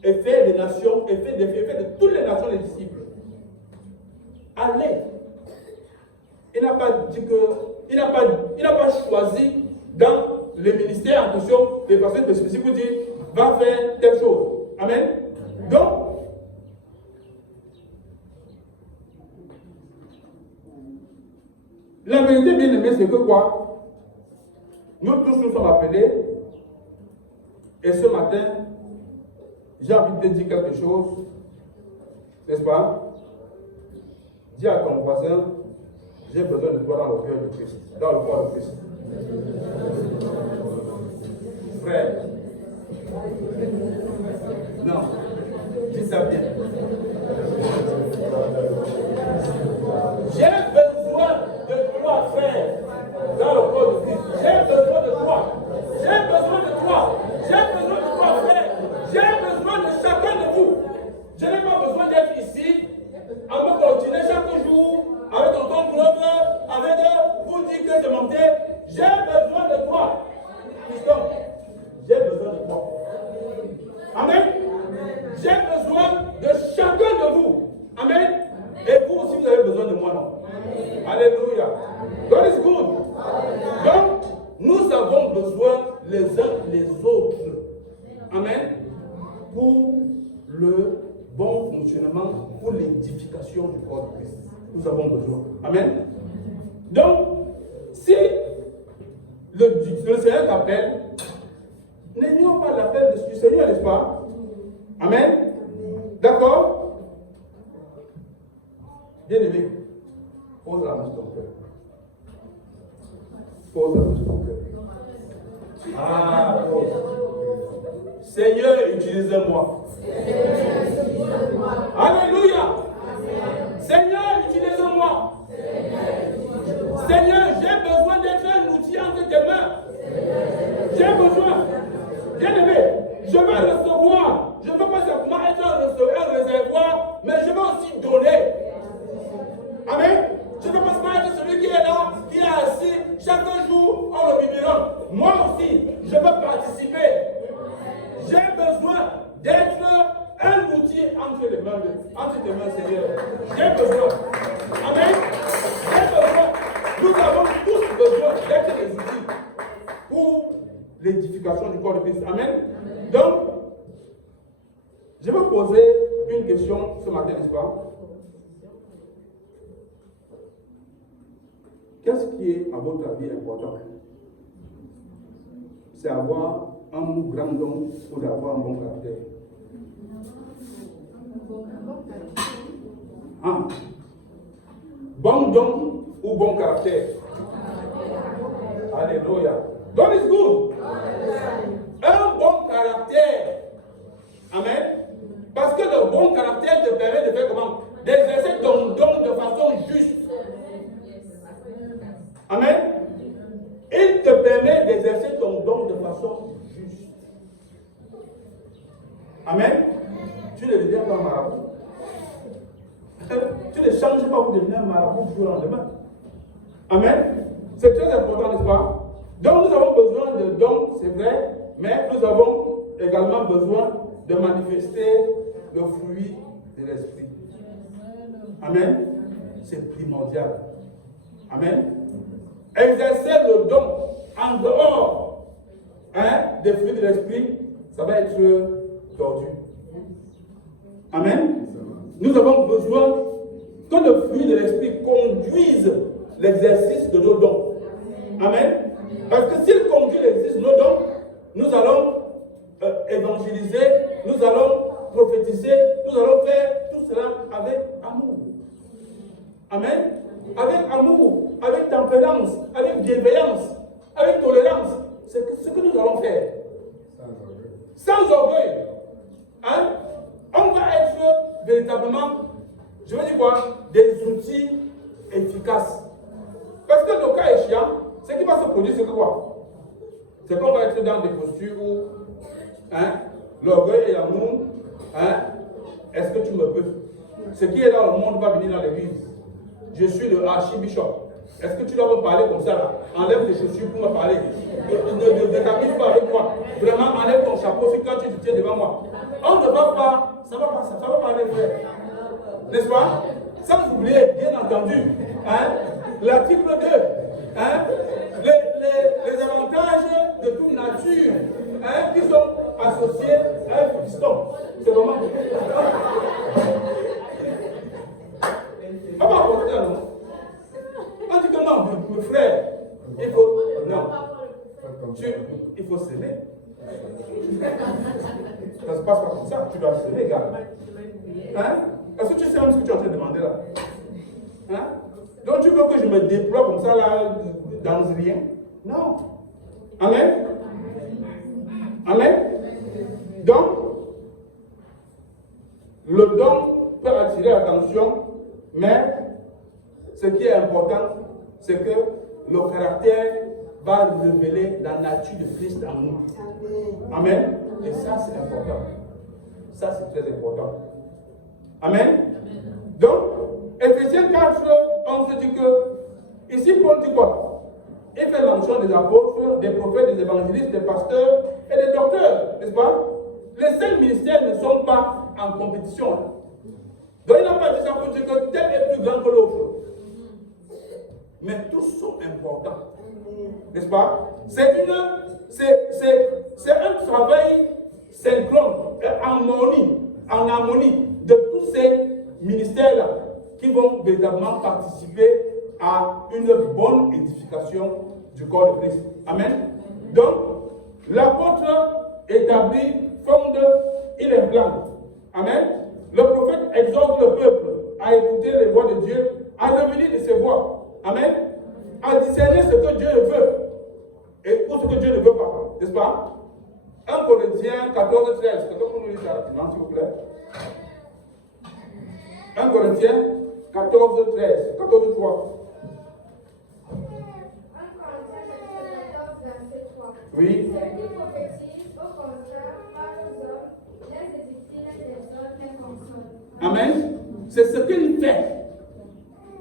Et fait des nations, et fait de toutes les nations les disciples. Allez. Il n'a pas dit que, il n'a pas choisi dans le ministère en question des personnes spécifiques pour dire va faire telle chose. Amen. Donc, la vérité bien aimée, c'est que quoi? Nous tous nous sommes appelés. Et ce matin, j'ai envie de te dire quelque chose. N'est-ce pas? Dis à ton voisin, j'ai besoin de toi dans le cœur de Christ, dans le corps de Christ. Frère. Non. Dis ça bien. J'ai besoin de toi, frère, dans le corps de Christ. J'ai besoin de toi. J'ai besoin de toi. J'ai besoin de toi, frère. J'ai besoin de chacun de vous. Je n'ai pas besoin d'être ici à me continuer chaque jour avec ton club, avec vous dire que c'est monté. J'ai besoin de toi. Christophe, j'ai besoin de toi. Amen. J'ai besoin de chacun de vous. Amen. Et vous aussi, vous avez besoin de moi, non? Alléluia. God is good. Donc, nous avons besoin les uns les autres. Amen. Pour le bon fonctionnement, pour l'édification du corps de Christ. Nous avons besoin. Amen. Donc, si le Seigneur t'appelle, n'ignore pas l'appel du Seigneur, n'est-ce pas? Amen. D'accord? Bien aimé, pose la main sur ton cœur. Pose la main sur ton cœur. Ah, pose. Seigneur, utilise-moi. Alléluia. Seigneur, utilise-moi. Seigneur, j'ai besoin d'être un outil entre tes mains. J'ai besoin. Bien aimé, je veux recevoir. Je ne veux pas simplement être un réservoir, mais je veux aussi donner. Amen. Je ne veux pas seulement être celui qui est là, qui est assis chaque jour en le biberon. Moi aussi, je veux participer. J'ai besoin d'être un outil entre tes mains, Seigneur. J'ai besoin. Amen. J'ai besoin. Nous avons tous besoin d'être des outils pour l'édification du corps de Christ. Amen. Donc, je vais poser une question ce matin, n'est-ce pas? Qu'est-ce qui est, à votre avis, important? C'est avoir un grand don ou d'avoir un bon caractère? Hein? Bon don ou bon caractère? Alléluia. God is good. Un bon caractère. Amen. Parce que le bon caractère te permet de faire comment? D'exercer ton don de façon juste. Amen. Il te permet d'exercer ton don de façon juste. Amen. Tu ne deviens pas marabout. Tu ne changes pas pour devenir marabout du jour au lendemain. Amen. C'est très important, n'est-ce pas? Donc nous avons besoin de dons, c'est vrai, mais nous avons également besoin de manifester le fruit de l'esprit. Amen. C'est primordial. Amen. Exercer le don en dehors des fruits de l'esprit, ça va être tordu. Amen. Nous avons besoin que le fruit de l'esprit conduise l'exercice de nos dons. Amen. Parce que s'il conduit l'exercice de nos dons, nous allons évangéliser, nous allons prophétiser, nous allons faire tout cela avec amour. Amen. Avec amour. avec tempérance, avec bienveillance, avec tolérance. C'est ce que nous allons faire. Sans orgueil. Hein? On va être véritablement, je veux dire quoi, des outils efficaces. Parce que le cas échéant, ce qui va se produire, c'est quoi? C'est qu'on va être dans des postures où l'orgueil et l'amour, est-ce que tu me peux? Ce qui est dans le monde va venir dans l'église. Je suis le archibishop. Est-ce que tu dois me parler comme ça là? Enlève tes chaussures pour me parler. Ne t'habille pas avec moi. Vraiment, enlève ton chapeau quand tu te tiens devant moi. On ne va pas, ça va pas aller frère. N'est-ce pas? Sans oublier, bien entendu, l'article 2, les avantages de toute nature qui sont associés à un fiston. C'est vraiment. On va apporter un nom. On dit que non, mon frère, il faut. Non. Il faut s'aimer. Ça ne se passe pas comme ça. Tu dois s'aimer, gars. Est-ce que tu sais même ce que tu es en train de demander là? Donc tu veux que je me déploie comme ça là, dans rien? Non. Amen. Amen. Donc, le don peut attirer l'attention, mais ce qui est important, c'est que le caractère va révéler la nature de Christ en nous. Amen. Et ça, c'est important. Ça, c'est très important. Amen. Donc, Ephésiens 4, 11 dit que, ici, Paul dit quoi? Il fait mention des apôtres, des prophètes, des évangélistes, des pasteurs et des docteurs, n'est-ce pas? Les 5 ministères ne sont pas en compétition. Donc, il n'a pas dit ça pour dire que tel est plus grand que l'autre. Mais tous sont importants. N'est-ce pas? C'est un travail synchrone, en harmonie de tous ces ministères-là qui vont véritablement participer à une bonne édification du corps de Christ. Amen. Donc, l'apôtre établit, fonde, il implante. Amen. Le prophète exhorte le peuple à écouter les voix de Dieu, à revenir de ses voix. Amen. À discerner ce que Dieu veut et ou ce que Dieu ne veut pas. N'est-ce pas? 1 Corinthiens 14, 13. Quelqu'un peut nous lire ça rapidement, s'il vous plaît? 1 Corinthiens 14, 13. 14, 3. Oui. Celui qui prophétise, au contraire, parle aux hommes, les édifie, les exhorte, les console. Amen. C'est ce qu'il fait.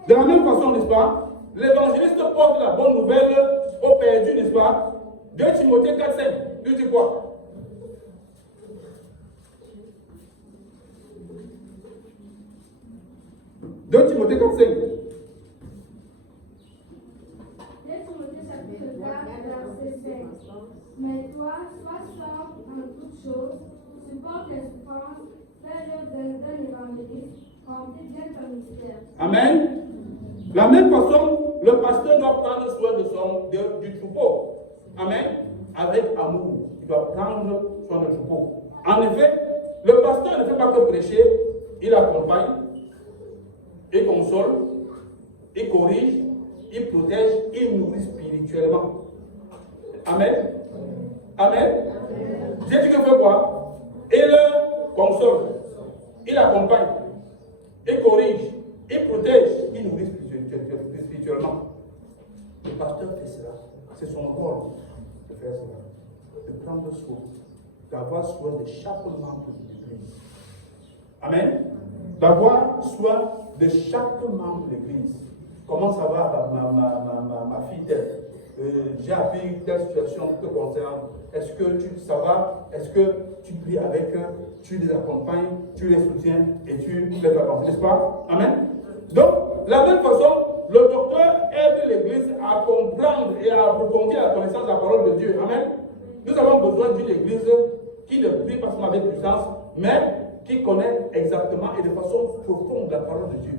De la même façon, n'est-ce pas? L'évangéliste porte la bonne nouvelle aux perdus, n'est-ce pas? 2 Timothée 4, 5. Tu dis quoi? 2 Timothée 4, 5. 2 Timothée chapitre 4, verset 5. Mais toi, sois sobre en toutes choses, supporte les souffrances, fais l'œuvre d'un évangéliste, remplis bien ton ministère. Amen. De la même façon, le pasteur doit prendre soin du troupeau. Amen. Avec amour. Il doit prendre soin du troupeau. En effet, le pasteur ne fait pas que prêcher, il accompagne, il console, il corrige, il protège, il nourrit spirituellement. Amen. Amen. Dieu dit que fait quoi? Il console, il accompagne, il corrige, il protège, il nourrit spirituellement. Le pasteur fait cela. C'est son rôle de faire cela. De prendre soin, d'avoir soin de chaque membre de l'Église. Amen. D'avoir soin de chaque membre de l'Église. Comment ça va ma fille telle? J'ai appris telle situation te concerne. Est-ce que ça va? Est-ce que tu pries avec eux? Tu les accompagnes, tu les soutiens et tu les avances, n'est-ce pas? Amen. Donc, de la même façon, le docteur aide l'Église à comprendre et à approfondir la connaissance de la parole de Dieu. Amen. Nous avons besoin d'une Église qui ne prie pas seulement avec puissance, mais qui connaît exactement et de façon profonde la parole de Dieu.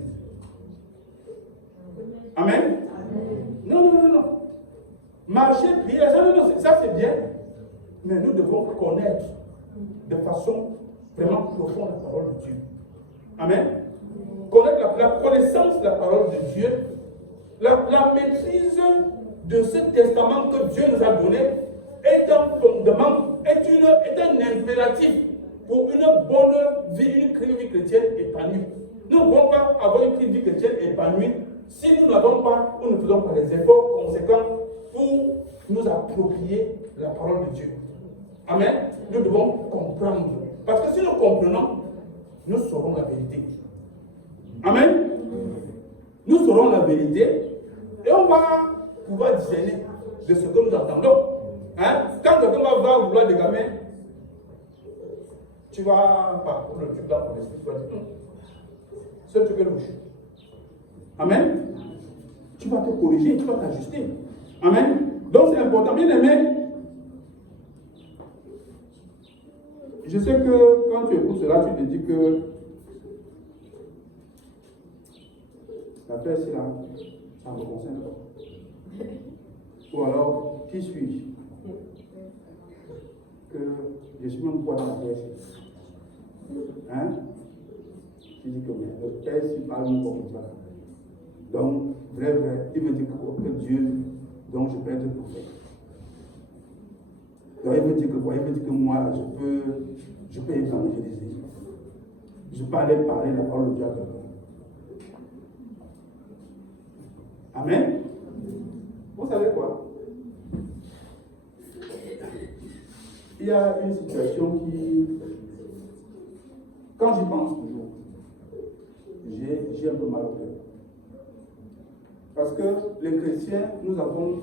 Amen. Non. Marcher, prier, ça c'est bien. Mais nous devons connaître de façon vraiment profonde la parole de Dieu. Amen. Connaître la connaissance de la parole de Dieu La maîtrise de ce testament que Dieu nous a donné est un fondement, est un impératif pour une bonne vie, une vie chrétienne épanouie. Nous ne pouvons pas avoir une vie chrétienne épanouie si nous n'avons pas, ou ne faisons pas les efforts conséquents pour nous approprier la parole de Dieu. Amen. Nous devons comprendre. Parce que si nous comprenons, nous saurons la vérité. Amen. Nous saurons la vérité et on va pouvoir discerner de ce que nous entendons. Hein? Quand quelqu'un va vouloir dégamer, tu vas parcourir le truc là pour l'esprit, tu vas dire, ce truc est louche. Amen. Tu vas te corriger, tu vas t'ajuster. Amen. Donc c'est important. Bien aimé, je sais que quand tu écoutes cela, tu te dis que la paix, c'est là, ça ne me concerne pas. Ou alors, qui suis-je? Que je suis même quoi dans la paix? Hein? Tu dis que le Père, s'il parle comme ça. Donc, vrai, il veut dire que Dieu, donc je peux être prophète. Donc, il veut dire que quoi? Il veut dire que moi, je peux évangéliser. Je peux aller parler la parole de Dieu à quelqu'un. Amen. Vous savez quoi? Il y a une situation qui, quand j'y pense toujours, j'ai un peu mal au cœur. Parce que les chrétiens, nous avons,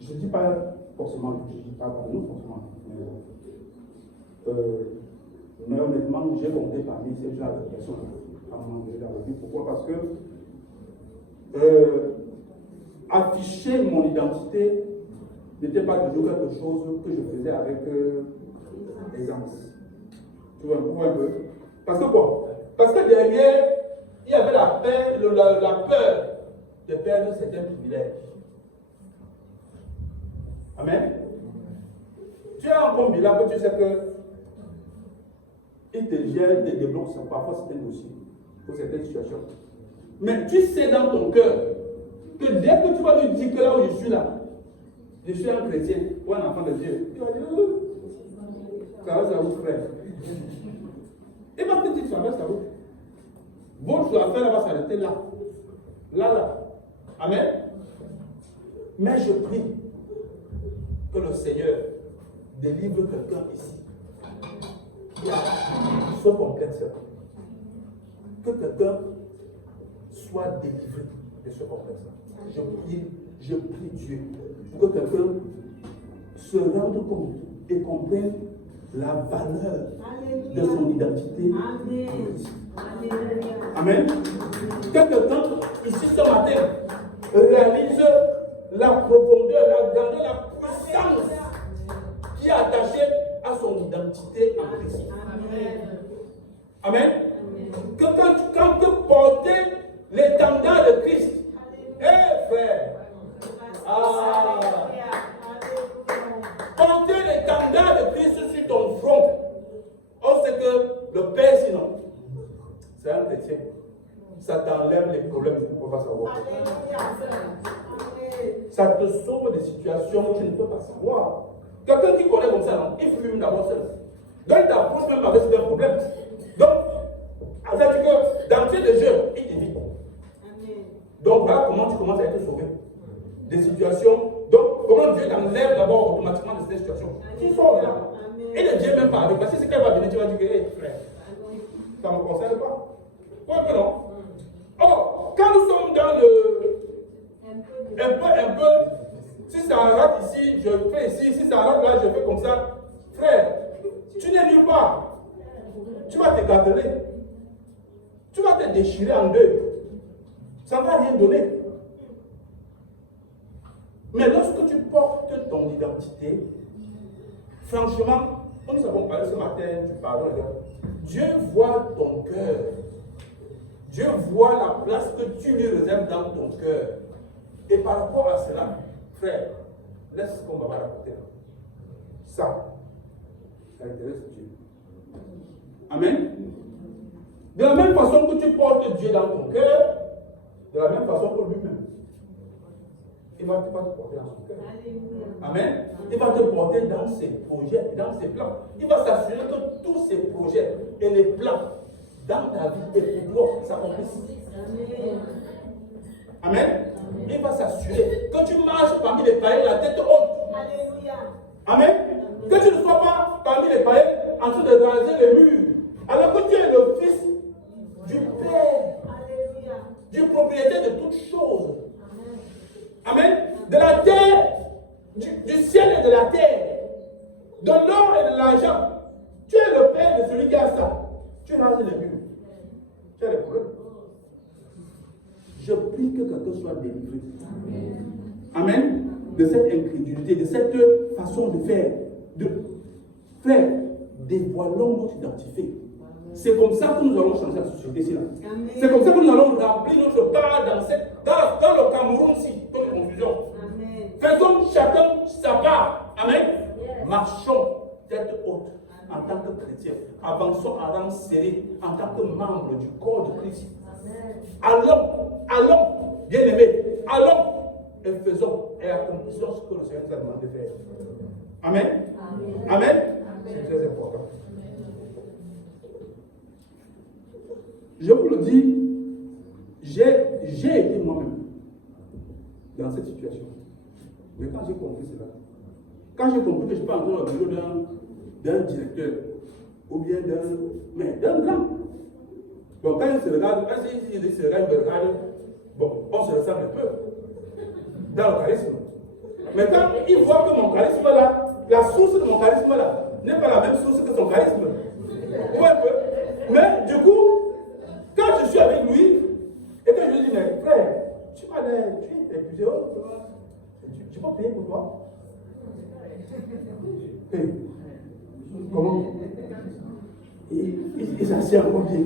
je ne dis pas forcément, je ne dis pas par nous forcément, mais honnêtement, j'ai compté parmi ces gens de personnes à un moment donné dans la vie. Pourquoi? Parce que afficher mon identité n'était pas toujours quelque chose que je faisais avec aisance. Tu vois un peu? Parce que bon, parce que derrière, il y avait la peur de perdre certains privilèges. Amen. Tu as un bon bilan que tu sais que il te gère, il te débloque, parfois c'est un dossier pour certaines situations. Mais tu sais dans ton cœur que dès que tu vas lui dire que là où je suis là, je suis un chrétien ou un enfant de Dieu, il va dire, ça va, ça vous frère. Il va te dire, ça va, ça vous. Votre affaire va s'arrêter là. Là. Amen. Mais je prie que le Seigneur délivre quelqu'un ici qui a ce complexe-là. Que quelqu'un soit délivré de ce complexe-là. Je prie Dieu pour que quelqu'un se rende compte et comprenne la valeur de son identité. Amen. Que quelqu'un ici ce matin réalise la profondeur, la grandeur, la puissance qui est attachée à son identité en Christ. Amen. Que quand porter l'étendard de Christ, frère, porter l'étendard de Christ sur ton front, on sait que le Père, sinon, c'est un chrétien. Ça t'enlève les problèmes que tu ne peux pas savoir. Ça te sauve des situations que tu ne peux pas savoir. Quelqu'un qui connaît comme ça, non, il fume d'abord seul. Donc il t'approche même avec un problème. Donc, c'est-à-dire que d'entrée de jeu, il te dit. Donc voilà comment tu commences à être sauvé. Des situations. Donc, comment Dieu t'enlève d'abord automatiquement de ces situations. Tu sors là. Et ne vient même pas avec. Parce que c'est qu'elle va venir, tu vas dire que, hey, frère, ça ne me concerne pas. Pourquoi que non? Or, quand nous sommes dans le. Un peu. Si ça rate ici, je fais ici. Si ça rate là, je fais comme ça. Frère, tu n'es nulle part. Tu vas te gâteler. Tu vas te déchirer en deux. Ça ne va rien donner. Mais lorsque tu portes ton identité, franchement, comme nous avons parlé ce matin du pardon, Dieu voit ton cœur. Dieu voit la place que tu lui réserves dans ton cœur. Et par rapport à cela, frère, laisse ce qu'on va raconter. Ça intéresse Dieu. Amen. De la même façon que tu portes Dieu dans ton cœur, de la même façon que lui-même. Il va te porter dans son cœur. Amen. Il va te porter dans ses projets, dans ses plans. Il va s'assurer que tous ses projets et les plans dans ta vie et pour toi s'accomplissent. Amen. Il va s'assurer que tu marches parmi les païens la tête haute. Amen. Que tu ne sois pas parmi les païens en train de raser les murs. Alors que tu es le fils du Père, du propriétaire de toutes choses. Amen. De la terre, du ciel et de la terre, de l'or et de l'argent. Tu es le père de celui qui a ça. Tu rases les murs. Tu as les problèmes. Je prie que quelqu'un soit délivré. Amen. De cette incrédulité, de cette façon de faire. Frère, dévoilons notre identité. C'est comme ça que nous allons changer la société-ci. C'est comme ça que nous allons remplir notre part dans le Cameroun-ci, dans les confusions. Faisons chacun sa part. Amen. Yes. Marchons tête haute en tant que chrétiens. Avançons à rang serré en tant que membre du corps de Christ. Allons, bien-aimés, allons et faisons et accomplissons ce que le Seigneur nous a demandé de faire. Amen. Amen. C'est très important. Je vous le dis, j'ai été moi-même dans cette situation. Mais quand j'ai compris cela, quand j'ai compris que je ne suis pas encore au bureau d'un directeur ou bien d'un grand. Bon, quand il se regarde, il me regarde, bon, on se ressemble un peu dans le charisme. Mais quand il voit que mon charisme là, la source de mon charisme là, n'est pas la même source que son charisme. Vous voyez un peu? Mais du coup, quand je suis avec lui, et que je lui dis, mais frère, tu es épuisé, tu peux payer pour toi? Hey, comment? Il s'assied encore bien.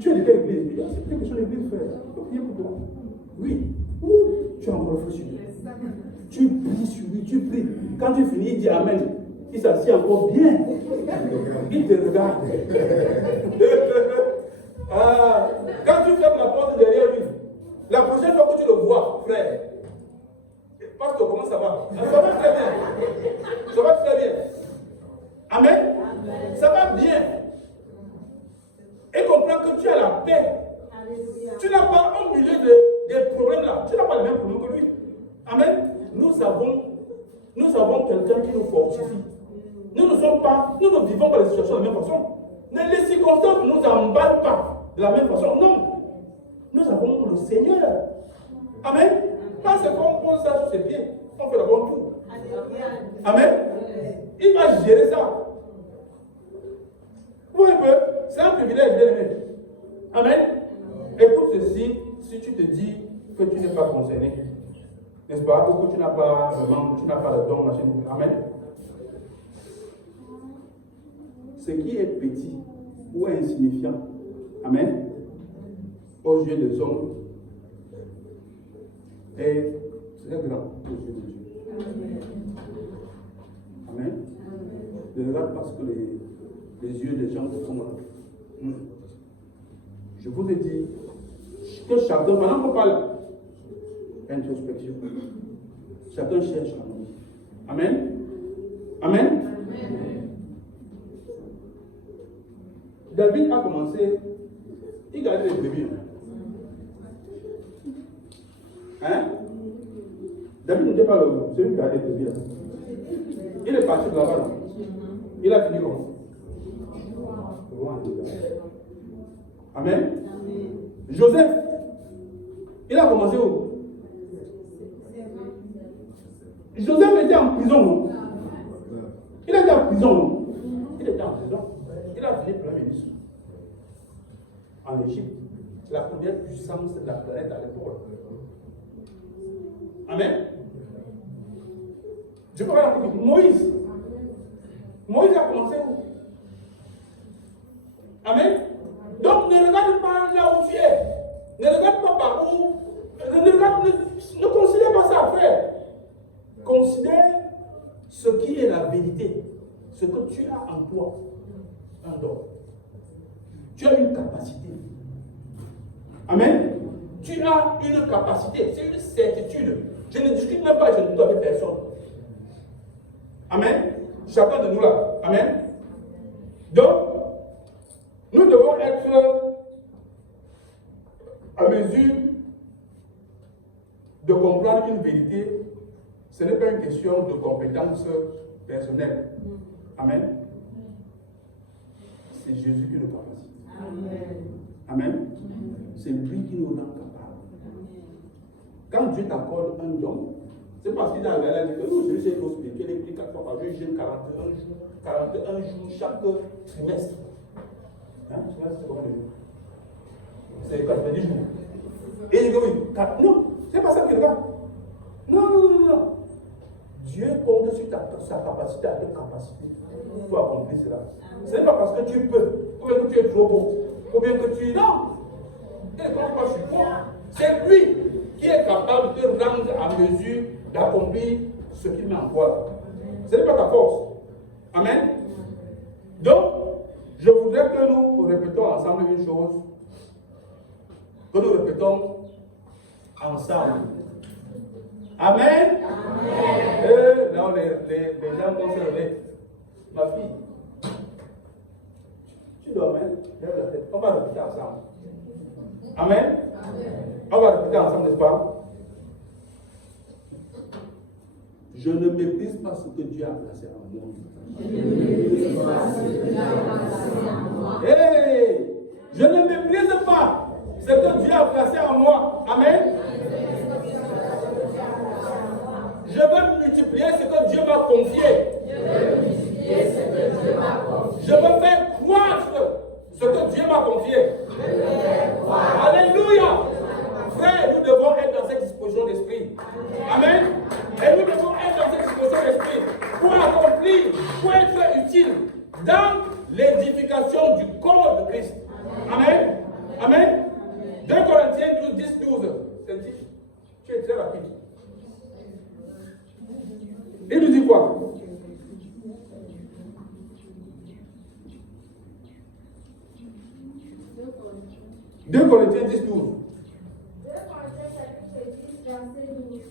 Tu es de quelle église? C'est quelque chose d'église, frère. Tu peux payer pour toi? Oui. Tu as encore fait sur lui. Tu pries sur lui, tu pries. Quand tu finis, il dit Amen. Il s'assied encore bien. Il te regarde. Quand tu fermes la porte derrière lui, la prochaine fois que tu le vois, frère, pasteur, comment ça va? Ça va très bien. Ça va très bien. Amen. Ça va bien. Et comprends que tu as la paix. Tu n'as pas au milieu des problèmes là. Tu n'as pas le même problème que lui. Amen. Nous avons quelqu'un qui nous fortifie. Nous ne vivons pas les situations de la même façon. Mais les circonstances ne nous emballent pas de la même façon. Non. Nous avons le Seigneur. Amen. Quand c'est qu'on pose ça sur ses pieds, on fait le bon tour. Amen. Il va gérer ça. Vous voyez un peu, c'est un privilège, bien aimé. Amen. Écoute ceci, si tu te dis que tu n'es pas concerné, n'est-ce pas, ou que tu n'as pas le don, machin. Amen. Ce qui est petit ou insignifiant, amen, aux yeux des hommes, est très grand aux yeux de Dieu. Amen. Je regarde parce que les yeux des gens sont là. Je vous ai dit que chacun, pendant qu'on parle introspection, chacun cherche l'harmonie. Amen. Amen. Amen. David a commencé, il gardait les brebis. Hein? David n'était pas celui qui gardait les brebis. Il est parti de là-bas. Il a fini comment? Amen. Joseph, il a commencé où? Joseph était en prison, non? Il était en prison, non? Il était en prison. Il a fini premier ministre en Égypte, la première puissance de la planète à l'époque. Amen. Je peux parler de Moïse. Moïse a commencé où? Amen. Donc ne regarde pas là où tu es. Ne regarde pas par où. Ne considère pas ça, frère. Considère ce qui est la vérité. Ce que tu as en toi. Un don. Tu as une capacité. Amen. Tu as une capacité, c'est une certitude. Je ne discute même pas, je ne dois avec personne. Amen. Chacun de nous là. Amen. Donc, nous devons être à mesure de comprendre une vérité. Ce n'est pas une question de compétence personnelle. Amen. C'est Jésus qui nous capacite. Amen. Amen. C'est lui qui nous rend capable. Quand Dieu t'accorde un don, c'est parce qu'il a dit que nous, celui qui est spirituel, il prie 4 fois par jour, il jeûne 41 jours chaque trimestre. Hein? C'est combien de jours? C'est 90 jours. Et il dit que oui, non, c'est pas ça qu'il regarde. Non. Dieu compte sur sa capacité, à ta capacité pour accomplir cela. Ce n'est pas parce que tu peux, ou bien que tu es trop beau, ou bien que tu... Non! Il ne compte pas sur toi. C'est lui qui est capable de rendre à mesure d'accomplir ce qu'il met en toi. Ce n'est pas ta force. Amen. Donc, je voudrais que nous répétons ensemble une chose. Que nous répétons ensemble. Amen. Amen. Et là, les gens vont se lever. Ma fille, tu dois mettre la tête. On va répéter ensemble. Amen. Amen. On va répéter ensemble, n'est-ce pas? Je ne méprise pas ce que Dieu a placé en moi. Je ne méprise pas ce que Dieu a placé en moi. Hey, je ne méprise pas ce que Dieu a placé en moi. Amen. Je veux multiplier ce que Dieu m'a confié. Je veux faire croître ce que Dieu m'a confié. Alléluia. Frère, nous devons être dans cette disposition d'esprit. Amen. Et nous devons être dans cette disposition d'esprit pour accomplir, pour être utile dans l'édification du corps de Christ. Amen. Amen. 2 Corinthiens 10-12. C'est dit. Tu es très rapide. Il nous dit quoi? 2 Corinthiens 10-12. 2 Corinthiens chapitre 10, verset 12.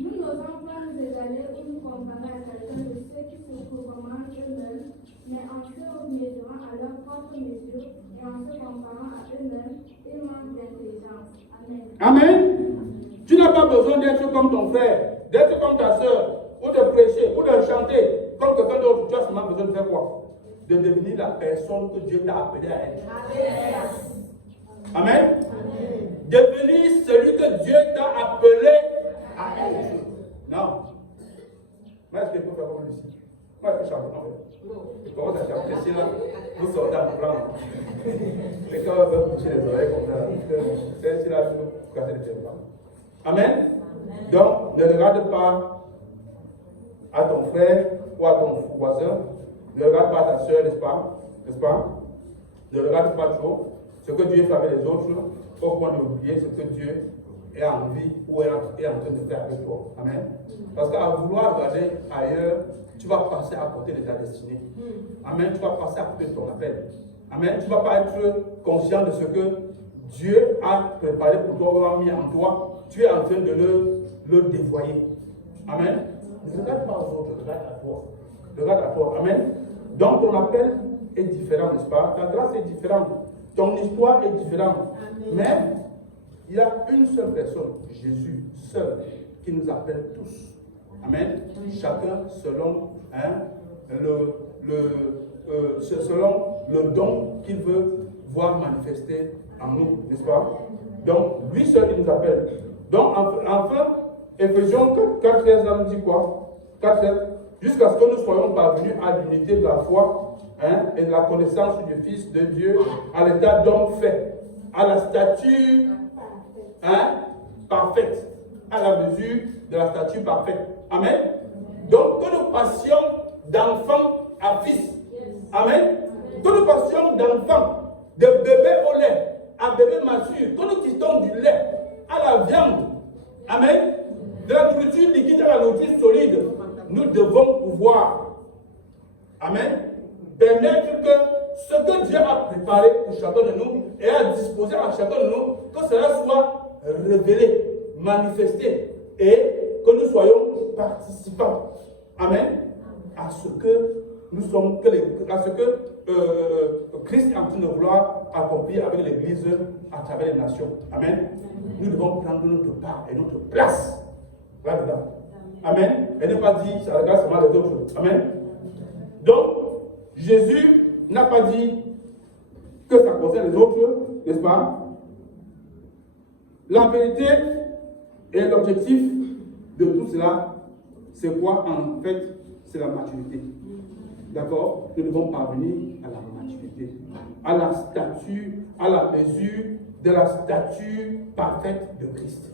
Nous n'osons pas nous égaler ou nous comparer à quelqu'un de ceux qui se recommandent eux-mêmes, mais en se mesurant à leur propre mesure et en se comparant à eux-mêmes, ils manquent d'intelligence. Amen. Amen. Tu n'as pas besoin d'être comme ton frère, d'être comme ta soeur, ou de prêcher, ou de chanter, comme quelqu'un d'autre. Tu as seulement besoin de faire quoi? De devenir la personne que Dieu t'a appelé à être. Amen. Amen. Devenir celui que Dieu t'a appelé à être. Non. Moi, est-ce que je peux faire comme Lucie? Moi, je peux chanter en fait. Je commence à chanter ici là. Vous sortez en blanc. Les gars veulent boucher les oreilles comme ça. C'est ici là, vous cassez les pieds. Amen. Donc, ne regarde pas à ton frère ou à ton voisin. Ne regarde pas à ta soeur, n'est-ce pas? N'est-ce pas? Ne regarde pas trop ce que Dieu fait avec les autres, au point d'oublier ce que Dieu est en vie ou est en train de faire avec toi. Amen. Parce qu'à vouloir regarder ailleurs, tu vas passer à côté de ta destinée. Amen. Tu vas passer à côté de ton appel. Amen. Tu ne vas pas être conscient de ce que Dieu a préparé pour toi ou a mis en toi. Tu es en train de le dévoyer. Amen. Ne regarde pas aux autres, regarde à toi. Regarde à toi. Amen. Donc ton appel est différent, n'est-ce pas? Ta grâce est différente. Ton histoire est différente. Amen. Mais il y a une seule personne, Jésus, seul, qui nous appelle tous. Amen. Chacun selon, selon le don qu'il veut voir manifester en nous, n'est-ce pas? Donc, lui seul, il nous appelle. Donc, enfin, Éphésiens 4:13, là, nous dit quoi? 4:7. Jusqu'à ce que nous soyons parvenus à l'unité de la foi et de la connaissance du Fils de Dieu, à l'état d'homme fait, à la stature parfaite, à la mesure de la stature parfaite. Amen. Donc, que nous passions d'enfant à fils. Amen. Que nous passions d'enfant, de bébé au lait, à bébé mature, que nous quittons du lait à la viande. Amen. De la nourriture liquide à la nourriture solide. Nous devons pouvoir, amen, permettre que ce que Dieu a préparé pour chacun de nous et a disposé à chacun de nous, que cela soit révélé, manifesté et que nous soyons participants. Amen. À ce que nous sommes, à ce que Christ est en train de vouloir accomplir avec l'Église à travers les nations. Amen. Nous devons prendre notre part et notre place là-dedans. Amen. Elle n'est pas dit, ça regarde seulement les autres. Amen. Donc, Jésus n'a pas dit que ça concerne les autres, n'est-ce pas? La vérité et l'objectif de tout cela, c'est quoi en fait? C'est la maturité. D'accord? Nous devons parvenir à la maturité, à la stature, à la mesure de la stature parfaite de Christ.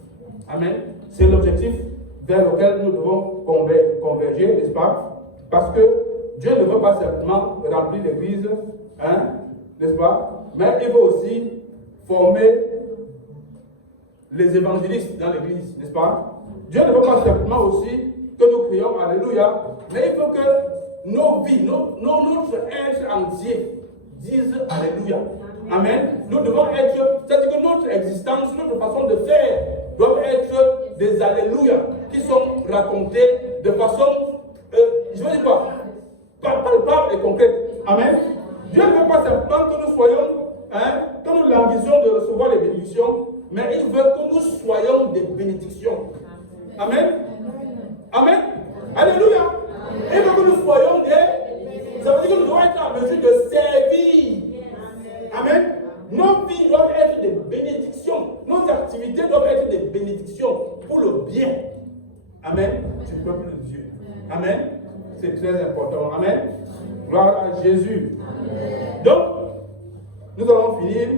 Amen. C'est l'objectif vers lequel nous devons converger, n'est-ce pas? Parce que Dieu ne veut pas simplement remplir l'église, hein, n'est-ce pas? Mais il veut aussi former les évangélistes dans l'église, n'est-ce pas? Dieu ne veut pas simplement aussi que nous crions Alléluia, mais il faut que nos vies, notre être entier dise Alléluia. Amen. Nous devons être, c'est-à-dire que notre existence, notre façon de faire doivent être des Alléluia qui sont racontés de façon, je veux dire quoi? Palpable et concrète. Amen. Dieu ne veut pas simplement que nous soyons, que nous languissions de recevoir les bénédictions, mais il veut que nous soyons des bénédictions. Amen. Amen. Alléluia. Il veut que nous soyons des... Ça veut dire que nous devons être en mesure de servir. Amen. Nos vies doivent être des bénédictions. Nos activités doivent être des bénédictions pour le bien. Amen. Du peuple de Dieu. Amen. C'est très important. Amen. Gloire à Jésus. Amen. Donc, nous allons finir.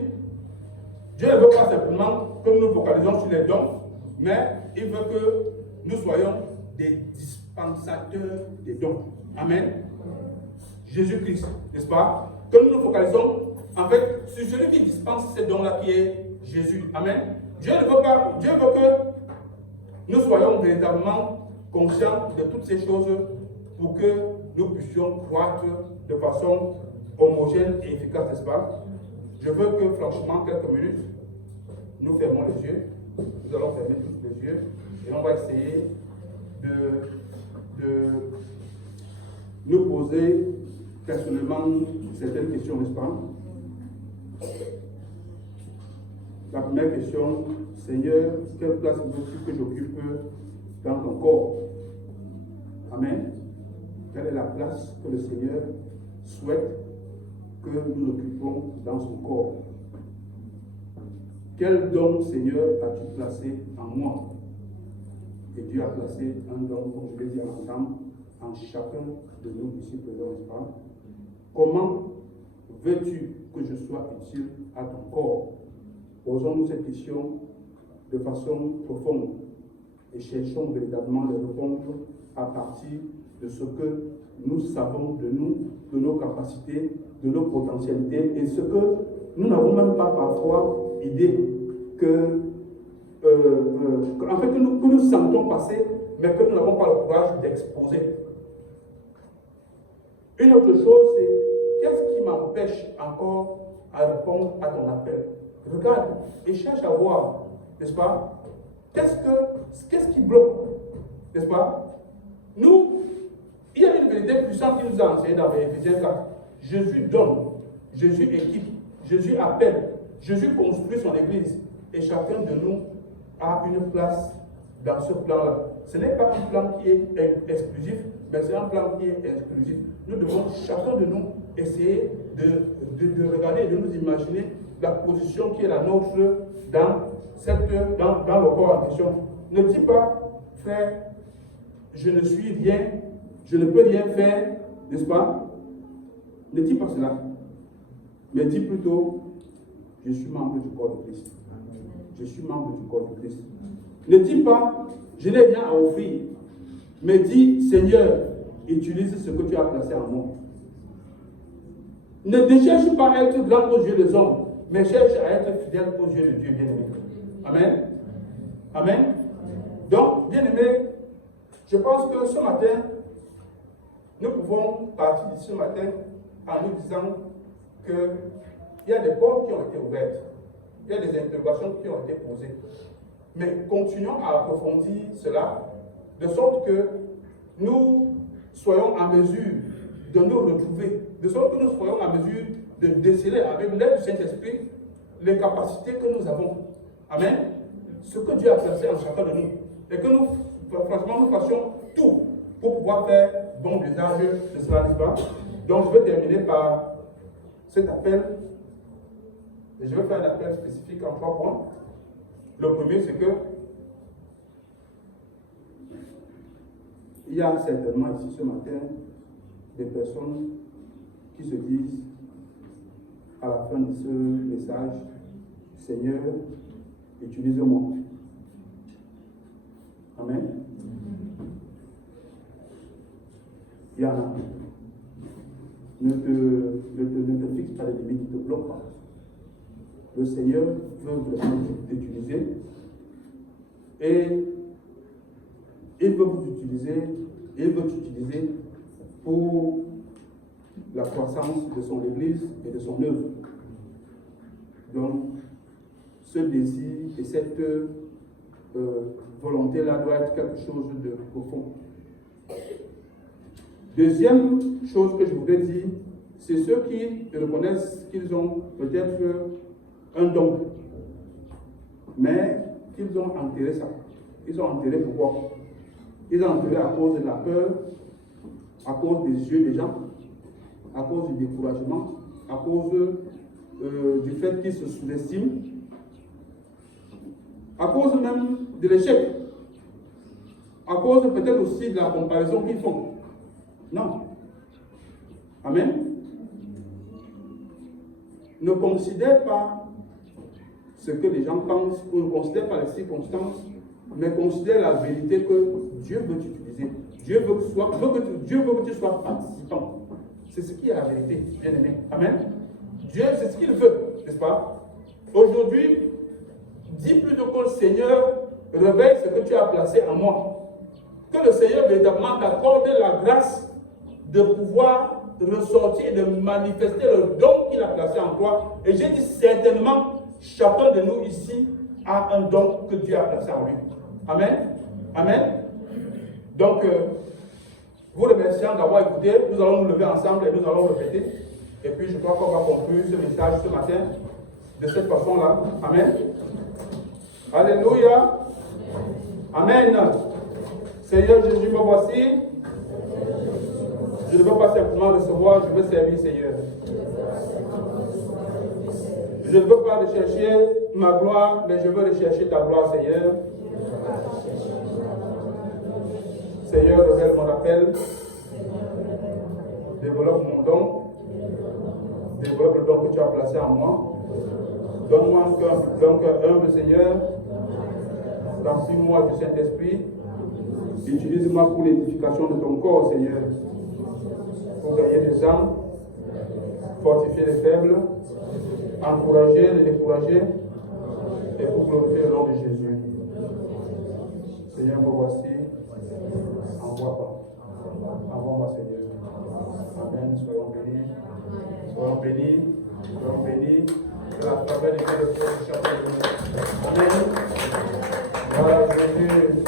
Dieu ne veut pas simplement que nous nous focalisons sur les dons, mais il veut que nous soyons des dispensateurs des dons. Amen. Jésus-Christ, n'est-ce pas? Que nous nous focalisons en fait sur celui qui dispense ces dons-là qui est Jésus. Amen. Dieu ne veut pas, Dieu veut que nous soyons véritablement conscients de toutes ces choses pour que nous puissions croître de façon homogène et efficace, n'est-ce pas? Je veux que franchement, quelques minutes, nous fermons les yeux. Nous allons fermer tous les yeux et on va essayer de nous poser personnellement certaines questions, n'est-ce pas? La première question, Seigneur, quelle place veux-tu que j'occupe dans ton corps? Amen. Quelle est la place que le Seigneur souhaite que nous occupons dans son corps? Quel don, Seigneur, as-tu placé en moi? Et Dieu a placé un don, comme je l'ai dit ensemble, en chacun de nous ici présents, n'est-ce pas? Comment veux-tu que je sois utile à ton corps? Posons-nous cette question de façon profonde et cherchons véritablement les répondre à partir de ce que nous savons de nous, de nos capacités, de nos potentialités et ce que nous n'avons même pas parfois idée en fait, que nous sentons passer, mais que nous n'avons pas le courage d'exposer. Une autre chose, c'est qu'est-ce qui m'empêche encore à répondre à ton appel? Regarde et cherche à voir, n'est-ce pas? Qu'est-ce qui bloque? N'est-ce pas? Nous, il y a une vérité puissante qui nous a enseigné dans Éphésiens 4. Jésus donne, Jésus équipe, Jésus appelle, Jésus construit son église. Et chacun de nous a une place dans ce plan-là. Ce n'est pas un plan qui est exclusif, mais c'est un plan qui est inclusif. Nous devons, chacun de nous, essayer de regarder et de nous imaginer la position qui est la nôtre dans le corps en question. Ne dis pas, frère, je ne suis rien, je ne peux rien faire, n'est-ce pas? Ne dis pas cela. Mais dis plutôt, je suis membre du corps de Christ. Je suis membre du corps de Christ. Ne dis pas, je n'ai rien à offrir. Mais dis, Seigneur, utilise ce que tu as placé en moi. Ne cherche pas à être grand aux yeux des hommes, mais cherche à être fidèle aux yeux de Dieu, bien-aimé. Amen. Amen. Donc, bien-aimé, je pense que ce matin, nous pouvons partir de ce matin en nous disant, qu'il y a des portes qui ont été ouvertes, il y a des interrogations qui ont été posées. Mais continuons à approfondir cela, de sorte que nous soyons en mesure de nous retrouver, de sorte que nous soyons en mesure de déceler avec l'aide du Saint-Esprit les capacités que nous avons. Amen. Ce que Dieu a placé en chacun de nous. Et que nous, franchement, nous fassions tout pour pouvoir faire bon usage de cela, n'est-ce pas? Donc, je vais terminer par cet appel. Et je vais faire un appel spécifique en 3 points. Le premier, c'est que il y a certainement ici ce matin des personnes qui se disent à la fin de ce message, Seigneur, utilise-moi. Amen. Il y en a. Ne te fixe pas les limites, ne te bloque pas. Le Seigneur veut vraiment t'utiliser et il veut vous utiliser, il veut t'utiliser pour la croissance de son Église et de son œuvre. Donc, ce désir et cette volonté-là doit être quelque chose de profond. Deuxième chose que je voudrais dire, c'est ceux qui reconnaissent qu'ils ont peut-être un don, mais qu'ils ont enterré ça. Ils ont enterré pourquoi? Ils ont enterré à cause de la peur, à cause des yeux des gens, à cause du découragement, à cause du fait qu'ils se sous-estiment, à cause même de l'échec, à cause peut-être aussi de la comparaison qu'ils font. Non. Amen. Ne considère pas ce que les gens pensent, ou ne considère pas les circonstances, mais considère la vérité que Dieu veut t'utiliser. Dieu veut que tu sois participant. C'est ce qui est la vérité, bien-aimé. Amen. Dieu, c'est ce qu'il veut, n'est-ce pas? Aujourd'hui, dis plutôt que le Seigneur réveille ce que tu as placé en moi. Que le Seigneur véritablement t'accorde la grâce de pouvoir ressortir et de manifester le don qu'il a placé en toi. Et j'ai dit certainement, chacun de nous ici a un don que Dieu a placé en lui. Amen. Amen. Donc, vous remerciant d'avoir écouté, nous allons nous lever ensemble et nous allons répéter. Et puis, je crois qu'on va conclure ce message ce matin de cette façon-là. Amen. Alléluia. Amen. Seigneur Jésus, me voici. Je ne veux pas simplement recevoir, je veux servir, Seigneur. Je ne veux pas rechercher ma gloire, mais je veux rechercher ta gloire, Seigneur. Seigneur, révèle mon appel. Développe mon don. Développe le don que tu as placé en moi. Donne-moi un cœur humble, Seigneur. Remplis-moi du Saint-Esprit. Utilise-moi pour l'édification de ton corps, Seigneur. Pour gagner des âmes, fortifier les faibles, encourager les découragés, et pour glorifier le nom de Jésus. Seigneur, me voici. Envoie-moi. Envoie-moi, Seigneur. Amen. Soyons bénis. Soyons bénis. Soyons bénis. Que la faveur des cœurs de chacun de nous. Amen. Voilà, Jésus.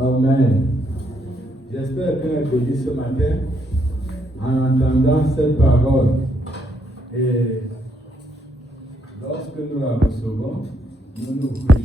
Amen. J'espère qu'on est béni ce matin en entendant cette parole. Et lorsque nous la recevons, nous nous